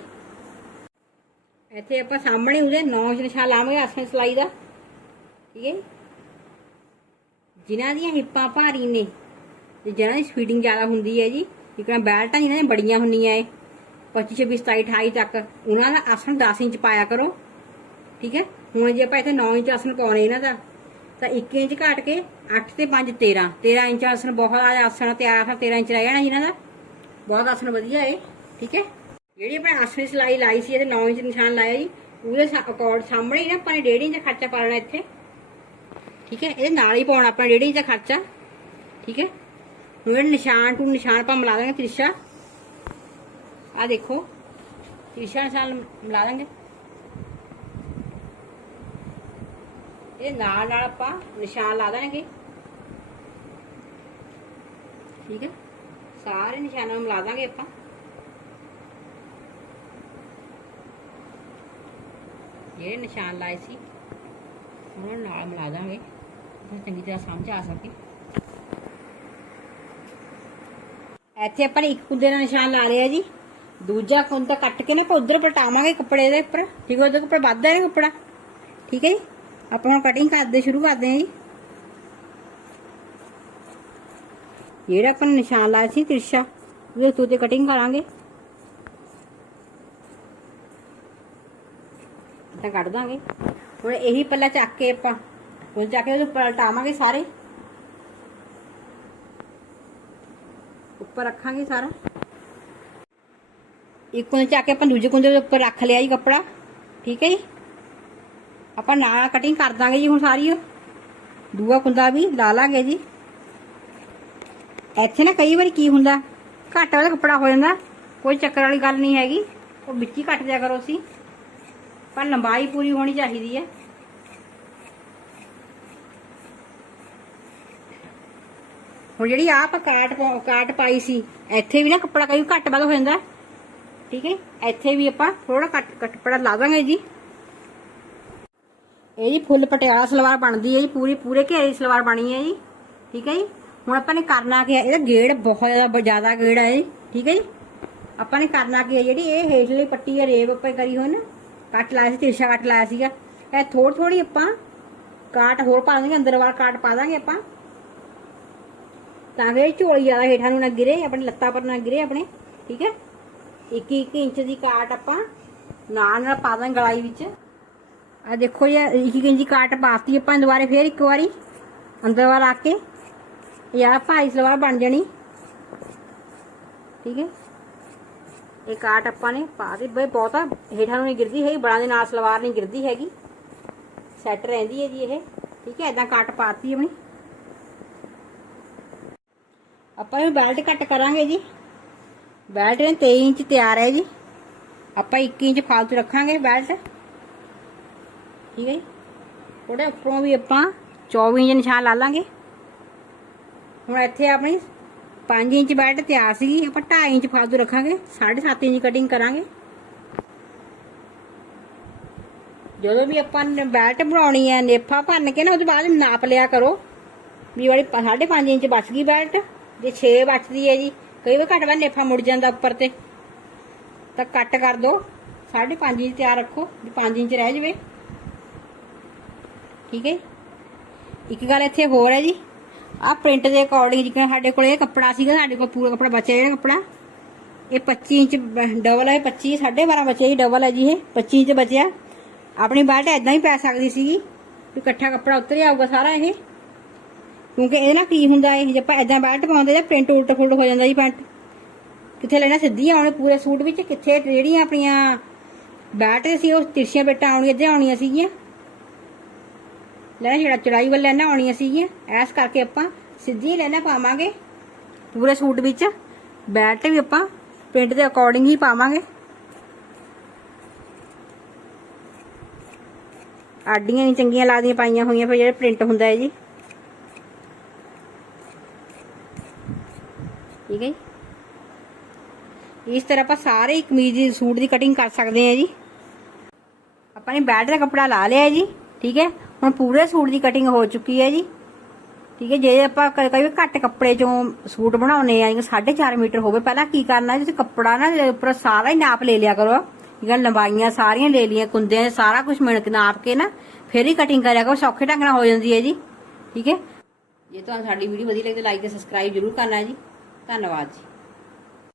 ਇੱਥੇ ਆਪਾਂ ਸਾਹਮਣੇ ਉਹਦੇ 9 ਇੰਚ ਨਿਸ਼ਾਨ ਲਾਵਾਂਗੇ ਆਸਨ ਸਲਾਈ ਦਾ। ਠੀਕ ਹੈ ਜੀ? ਜਿਨ੍ਹਾਂ ਦੀਆਂ ਹਿੱਪਾਂ ਭਾਰੀ ਨੇ ਤੇ ਜਿਹਨਾਂ ਦੀ ਸਪੀਡਿੰਗ ਜ਼ਿਆਦਾ ਹੁੰਦੀ ਹੈ ਜੀ ਇਕਣਾ ਬੈਲਟਾਂ ਜਿਨ੍ਹਾਂ ਦੀਆਂ ਬੜੀਆਂ ਹੁੰਦੀਆਂ ਏ 25 26 27 28 ਤੱਕ, ਉਹਨਾਂ ਦਾ ਆਸਣ 10 ਇੰਚ ਪਾਇਆ ਕਰੋ। ਠੀਕ ਹੈ? ਹੁਣ ਜੇ ਆਪਾਂ ਇੱਥੇ 9 ਇੰਚ ਆਸਣ ਪਾਉਣੇ ਇਹਨਾਂ ਦਾ, ਤਾਂ 1 ਇੰਚ ਘਾਟ ਕੇ 8 ਤੇ 5 13 13 ਇੰਚ ਆਸਣ ਬਹੁਤ ਆ, ਆਸਣ ਤਿਆਰ ਆ 13 ਇੰਚ ਰਹਿ ਜਾਣਾ ਜੀ ਇਹਨਾਂ ਦਾ। ਬਹੁਤ ਆਸਣ ਵਧੀਆ ਏ, ਠੀਕ ਹੈ ਜਿਹੜੀ ਆਪਣੇ ਆਸਣ ਦੀ ਸਿਲਾਈ ਲਾਈ ਸੀ, ਇਹਦੇ 9 ਇੰਚ ਨਿਸ਼ਾਨ ਲਾਇਆ ਜੀ, ਉਹਦੇ ਅਕੋਰਡ ਸਾਹਮਣੇ ਹੀ ਨਾ ਆਪਾਂ ਨੇ 1.5 ਇੰਚ ਦਾ ਖਰਚਾ ਪਾ ਲੈਣਾ ਇੱਥੇ। ਠੀਕ ਹੈ ਇਹਦੇ ਨਾਲ ਹੀ ਪਾਉਣਾ ਆਪਣਾ 1.5 ਇੰਚ ਦਾ ਖਰਚਾ। ਠੀਕ ਹੈ ਹੁਣ ਜਿਹੜੇ ਨਿਸ਼ਾਨ ਟੂ ਨਿਸ਼ਾਨ ਆਪਾਂ ਮਿਲਾ ਦਾਂਗੇ ਤ੍ਰਿਸ਼ਾ। ਆ ਦੇਖੋ, ਤ੍ਰਿਸ਼ਾ ਨਿਸ਼ਾਨ ਮਿਲਾ ਦਾਂਗੇ। ਇਹ ਨਾਲ ਨਾਲ ਆਪਾਂ ਨਿਸ਼ਾਨ ਲਾ ਦਾਂਗੇ। ਠੀਕ ਹੈ? ਸਾਰੇ ਨਿਸ਼ਾਨਾਂ ਨੂੰ ਮਿਲਾ ਦਾਂਗੇ ਆਪਾਂ। ਜਿਹੜੇ ਨਿਸ਼ਾਨ ਲਾਏ ਸੀ, ਉਹਨਾਂ ਨਾਲ ਮਿਲਾ ਦਾਂਗੇ। ਤਾਂ ਚੰਗੀ ਤਰ੍ਹਾਂ ਸਮਝ ਆ ਸਕੇ। ਇੱਥੇ ਆਪਾਂ ਨੇ ਇੱਕ ਕੁੰਦੇ ਦਾ ਨਿਸ਼ਾਨ ਲਾ ਲਿਆ ਜੀ। ਦੂਜਾ ਕੁੰਦਾ ਕੱਟ ਕੇ ਨਾ ਆਪਾਂ ਉਧਰ ਪਲਟਾਵਾਂਗੇ ਕੱਪੜੇ ਦੇ ਉੱਪਰ। ਠੀਕ ਹੈ, ਉਹਦੇ ਉੱਪਰ ਵੱਧਦਾ ਹੈ ਕੱਪੜਾ। ਠੀਕ ਹੈ ਜੀ? ਆਪਾਂ ਹੁਣ ਕਟਿੰਗ ਕਰਦੇ ਸ਼ੁਰੂ ਕਰਦੇ ਹਾਂ ਜੀ। ਜਿਹੜਾ ਆਪਾਂ ਨੇ ਨਿਸ਼ਾਨ ਲਾਇਆ ਸੀ ਤਿਰਸ਼ਾ ਉਹਦੇ ਉੱਤੇ ਤੇ ਕਟਿੰਗ ਕਰਾਂਗੇ ਤਾਂ ਕੱਢ ਦਾਂਗੇ ਹੁਣ ਇਹੀ ਪੱਲਾ ਚੱਕ ਕੇ ਆਪਾਂ ਉਹ ਚੱਕ ਕੇ ਉਹਦੇ ਉੱਪਰ ਪਲਟਾਵਾਂਗੇ ਸਾਰੇ ਉੱਪਰ ਰੱਖਾਂਗੇ ਸਾਰਾ ਇੱਕ ਕੁੰਦੇ ਚੱਕ ਕੇ ਆਪਾਂ ਦੂਜੇ ਕੁੰਦੇ ਦੇ ਉੱਪਰ ਰੱਖ ਲਿਆ ਜੀ ਕੱਪੜਾ ਠੀਕ ਹੈ ਜੀ ਆਪਾਂ ਨਾਲ ਕਟਿੰਗ ਕਰ ਦਾਂਗੇ ਜੀ ਹੁਣ ਸਾਰੀ ਉਹ। ਦੂਆ ਕੁੰਦਾ ਵੀ ਲਾ ਲਾਂਗੇ ਜੀ ਇੱਥੇ ਨਾ ਕਈ ਵਾਰੀ ਕੀ ਹੁੰਦਾ, ਘੱਟ ਵਾਲਾ ਕੱਪੜਾ ਹੋ ਜਾਂਦਾ, ਕੋਈ ਚੱਕਰ ਵਾਲੀ ਗੱਲ ਨਹੀਂ ਹੈਗੀ, ਉਹ ਵਿੱਚ ਹੀ ਕੱਟ ਦਿਆ ਕਰੋ ਸੀ ਪਰ ਲੰਬਾਈ ਪੂਰੀ ਹੋਣੀ ਚਾਹੀਦੀ ਹੈ। ਹੁਣ ਜਿਹੜੀ ਆਹ ਕਾਟ ਕਾਟ ਪਾਈ ਸੀ, ਇੱਥੇ ਵੀ ਨਾ ਕੱਪੜਾ ਕਈ ਘੱਟ ਵੱਧ ਹੋ ਜਾਂਦਾ, ਠੀਕ ਹੈ, ਇੱਥੇ ਵੀ ਆਪਾਂ ਥੋੜਾ ਕੱਟ ਕੱਪੜਾ ਲਾ ਦਾਂਗੇ ਜੀ। ਇਹ ਜੀ ਫੁੱਲ ਪਟਿਆਲਾ ਸਲਵਾਰ ਬਣਦੀ ਹੈ ਜੀ, ਪੂਰੀ, ਪੂਰੇ ਘੇਰੇ ਦੀ ਸਲਵਾਰ ਬਣੀ ਹੈ ਜੀ, ਠੀਕ ਹੈ ਜੀ। ਹੁਣ ਆਪਾਂ ਨੇ ਕਰਨਾ ਕੀ ਹੈ, ਇਹਦਾ ਗੇੜ ਬਹੁਤ ਜ਼ਿਆਦਾ ਜ਼ਿਆਦਾ ਗੇੜ ਹੈ ਜੀ ਠੀਕ ਹੈ ਜੀ? ਆਪਾਂ ਨੇ ਕਰਨਾ ਕੀ ਹੈ ਜਿਹੜੀ ਇਹ ਹੇਠਲੀ ਪੱਟੀ ਹੈ ਰੇਵ ਆਪਾਂ ਕਰੀ ਹੋਈ ਕੱਟ ਲਾਇਆ ਸੀ ਤਿਰਛਾ ਕੱਟ ਲਾਇਆ ਸੀਗਾ। ਇਹ ਥੋੜੀ ਥੋੜੀ ਆਪਾਂ ਕਾਟ ਹੋਰ ਪਾ ਦਾਂਗੇ, ਅੰਦਰ ਵਾਲਾ ਕਾਟ ਪਾ ਦਾਂਗੇ ਆਪਾਂ। ਤਾਂ ਕਿ ਝੋਲੀ ਜ਼ਿਆਦਾ ਹੇਠਾਂ ਨੂੰ ਨਾ ਗਿਰੇ, ਆਪਣੇ ਲੱਤਾਂ ਪਰ ਨਾ ਗਿਰੇ ਆਪਣੇ, ਠੀਕ ਹੈ? ਇੱਕ ਇੱਕ ਇੰਚ ਦੀ ਕਾਟ ਆਪਾਂ ਨਾਲ ਨਾਲ ਪਾ ਦਾਂਗੇ ਗਲਾਈ ਵਿੱਚ। ਆ ਦੇਖੋ ਜੀ ਇੱਕ ਇੱਕ ਇੰਚ ਦੀ ਕਾਟ ਪਾਤੀ ਆਪਾਂ ਦੁਬਾਰੇ, ਫੇਰ ਇੱਕ ਵਾਰੀ ਅੰਦਰ ਵਾਲਾ ਆ ਕੇ। ਯਾਰ ਭਾਈ ਸਲਵਾਰ ਬਣ ਜਾਣੀ। ਠੀਕ ਹੈ। ਇਹ ਕਾਟ ਆਪਾਂ ਨੇ ਪਾ ਦੇ ਬਈ ਬਹੁਤਾ ਹੇਠਾਂ ਨੂੰ ਨਹੀਂ ਗਿਰਦੀ ਹੈਗੀ ਬੜਾ ਦੇ ਨਾਲ ਸਲਵਾਰ ਨਹੀਂ ਗਿਰਦੀ ਹੈਗੀ। ਸੈੱਟ ਰਹਿੰਦੀ ਹੈ ਜੀ ਇਹ। ਠੀਕ ਹੈ ਇਦਾਂ ਕਾਟ ਪਾਤੀ ਆਪਣੀ। ਆਪਾਂ ਇਹ ਬੈਲਟ ਕੱਟ ਕਰਾਂਗੇ ਜੀ। ਬੈਲਟ ਨੇ 23 ਇੰਚ ਤਿਆਰ ਹੈ ਜੀ। ਆਪਾਂ 1 ਇੰਚ ਫਾਲਤੂ ਰੱਖਾਂਗੇ ਬੈਲਟ। ਠੀਕ ਹੈ ਜੀ। ਉਹਦੇ ਉੱਪਰੋਂ ਵੀ ਆਪਾਂ 24 ਇੰਚ ਨਿਸ਼ਾਨ ਲਾ ਲਾਂਗੇ। ਹੁਣ ਇੱਥੇ ਆਪਣੀ 5 ਇੰਚ ਬੈਲਟ ਤਿਆਰ ਸੀਗੀ, ਆਪਾਂ 2.5 ਇੰਚ ਫਾਲਤੂ ਰੱਖਾਂਗੇ 7.5 ਇੰਚ ਕਟਿੰਗ ਕਰਾਂਗੇ। ਜਦੋਂ ਵੀ ਆਪਾਂ ਨੇ ਬੈਲਟ ਬਣਾਉਣੀ ਹੈ, ਨੇਫਾ ਭੰਨ ਕੇ ਨਾ, ਉਹਦੇ ਬਾਅਦ ਨਾਪ ਲਿਆ ਕਰੋ। ਵੀ ਵਾਲੀ 5.5 ਇੰਚ ਬਚ ਗਈ ਬੈਲਟ, ਜੇ 6 ਬਚਦੀ ਹੈ ਜੀ, ਕਈ ਵਾਰ ਘੱਟ ਵਾਰ ਨੇਫਾ ਮੁੜ ਜਾਂਦਾ ਉੱਪਰ ਤੇ। ਤਾਂ ਕੱਟ ਕਰ ਦੋ 5.5 ਇੰਚ ਤਿਆਰ ਰੱਖੋ ਵੀ 5 ਇੰਚ ਰਹਿ ਜਵੇ। ਠੀਕ ਹੈ ਇੱਕ ਗੱਲ ਇੱਥੇ ਹੋਰ ਹੈ ਜੀ ਆ ਪ੍ਰਿੰਟ ਦੇ ਅਕੋਰਡਿੰਗ ਜਿਵੇਂ ਸਾਡੇ ਕੋਲ ਇਹ ਕੱਪੜਾ ਸੀਗਾ, ਸਾਡੇ ਕੋਲ ਪੂਰਾ ਕੱਪੜਾ ਬਚਿਆ ਜਿਹੜਾ ਕੱਪੜਾ। ਇਹ 25 ਇੰਚ ਡਬਲ ਹੈ 25 12.5 ਬਚਿਆ ਜੀ ਡਬਲ ਹੈ ਜੀ ਇਹ 25 ਇੰਚ ਬਚਿਆ। ਆਪਣੀ ਬਾਲਟ ਐਦਾਂ ਹੀ ਪੈ ਸਕਦੀ ਸੀਗੀ, ਵੀ ਇਕੱਠਾ ਕੱਪੜਾ ਉੱਤਰ ਆਊਗਾ ਸਾਰਾ ਇਹ। ਕਿਉਂਕਿ ਇਹਦੇ ਨਾਲ ਕੀ ਹੁੰਦਾ ਹੈ ਜੇ ਆਪਾਂ ਐਦਾਂ ਬਾਲਟ ਪਾਉਂਦੇ ਜਾਂ ਪ੍ਰਿੰਟ ਉਲਟ ਫੁਲਟ ਹੋ ਜਾਂਦਾ ਜੀ ਪੈਂਟ ਕਿੱਥੇ ਲੈਣਾ ਸਿੱਧੀ ਆਉਣੇ ਪੂਰੇ ਸੂਟ ਵਿੱਚ, ਕਿੱਥੇ ਜਿਹੜੀਆਂ ਆਪਣੀਆਂ ਬੈਲਟ ਸੀ, ਉਹ ਤਿਰਛੀਆਂ ਬੇਟਾਂ ਆਉਣੀਆਂ, ਇੱਧਰ ਆਉਣੀਆਂ ਸੀਗੀਆਂ। ਲੈਣਾ ਜਿਹੜਾ ਚੜਾਈ ਵੱਲ ਲੈਣਾ ਆਉਣੀਆਂ ਸੀਗੀਆਂ, ਐਸ ਕਰਕੇ ਆਪਾਂ ਸਿੱਧੀ ਲੈਣਾ ਪਾਵਾਂਗੇ। ਪੂਰੇ ਸੂਟ ਵਿੱਚ ਬੈਲਟ ਵੀ ਆਪਾਂ ਪ੍ਰਿੰਟ ਦੇ ਅਕੋਰਡਿੰਗ ਹੀ ਪਾਵਾਂਗੇ। ਆਡੀਆਂ ਨਹੀਂ ਚੰਗੀਆਂ ਲੱਗਦੀਆਂ ਪਾਈਆਂ ਹੋਈਆਂ, ਫਿਰ ਜਿਹੜਾ ਪ੍ਰਿੰਟ ਹੁੰਦਾ ਹੈ ਜੀ। ਠੀਕ ਹੈ ਜੀ। ਇਸ ਤਰ੍ਹਾਂ ਆਪਾਂ ਸਾਰੇ ਹੀ ਕਮੀਜ਼ ਦੀ ਸੂਟ ਦੀ ਕਟਿੰਗ ਕਰ ਸਕਦੇ ਹਾਂ ਜੀ। ਆਪਾਂ ਨੇ ਬੈਲਟ ਦਾ ਕੱਪੜਾ ਲਾ ਲਿਆ ਜੀ। ਠੀਕ ਹੈ? ਹੁਣ ਪੂਰੇ ਸੂਟ ਦੀ ਕਟਿੰਗ ਹੋ ਚੁੱਕੀ ਹੈ ਜੀ। ਠੀਕ ਹੈ? ਜੇ ਆਪਾਂ ਕਈ ਘੱਟ ਕੱਪੜੇ ਚੋਂ ਸੂਟ ਬਣਾਉਨੇ ਆ ਜਿਵੇਂ 4.5 ਮੀਟਰ ਹੋਵੇ, ਪਹਿਲਾਂ ਕੀ ਕਰਨਾ ਤੁਸੀਂ ਕੱਪੜਾ ਨਾ ਇਹਦੇ ਉੱਪਰ ਸਾਰਾ ਹੀ ਨਾਪ ਲੈ ਲਿਆ ਕਰੋ। ਠੀਕ ਲੰਬਾਈਆਂ ਸਾਰੀਆਂ ਲੈ ਲਈਆਂ, ਕੁੰਦਿਆਂ ਸਾਰਾ ਕੁਝ ਮਿਣ ਕੇ ਨਾਪ ਕੇ ਨਾ, ਫਿਰ ਹੀ ਕਟਿੰਗ ਕਰਿਆ ਕਰੋ, ਸੌਖੇ ਢੰਗ ਨਾਲ ਹੋ ਜਾਂਦੀ ਹੈ ਜੀ। ਠੀਕ ਹੈ? ਜੇ ਤੁਹਾਨੂੰ ਸਾਡੀ ਵੀਡੀਓ ਵਧੀਆ ਲੱਗੇ ਤਾਂ ਲਾਈਕ ਤੇ ਸਬਸਕ੍ਰਾਈਬ ਜ਼ਰੂਰ ਕਰਨਾ ਜੀ। ਧੰਨਵਾਦ ਜੀ।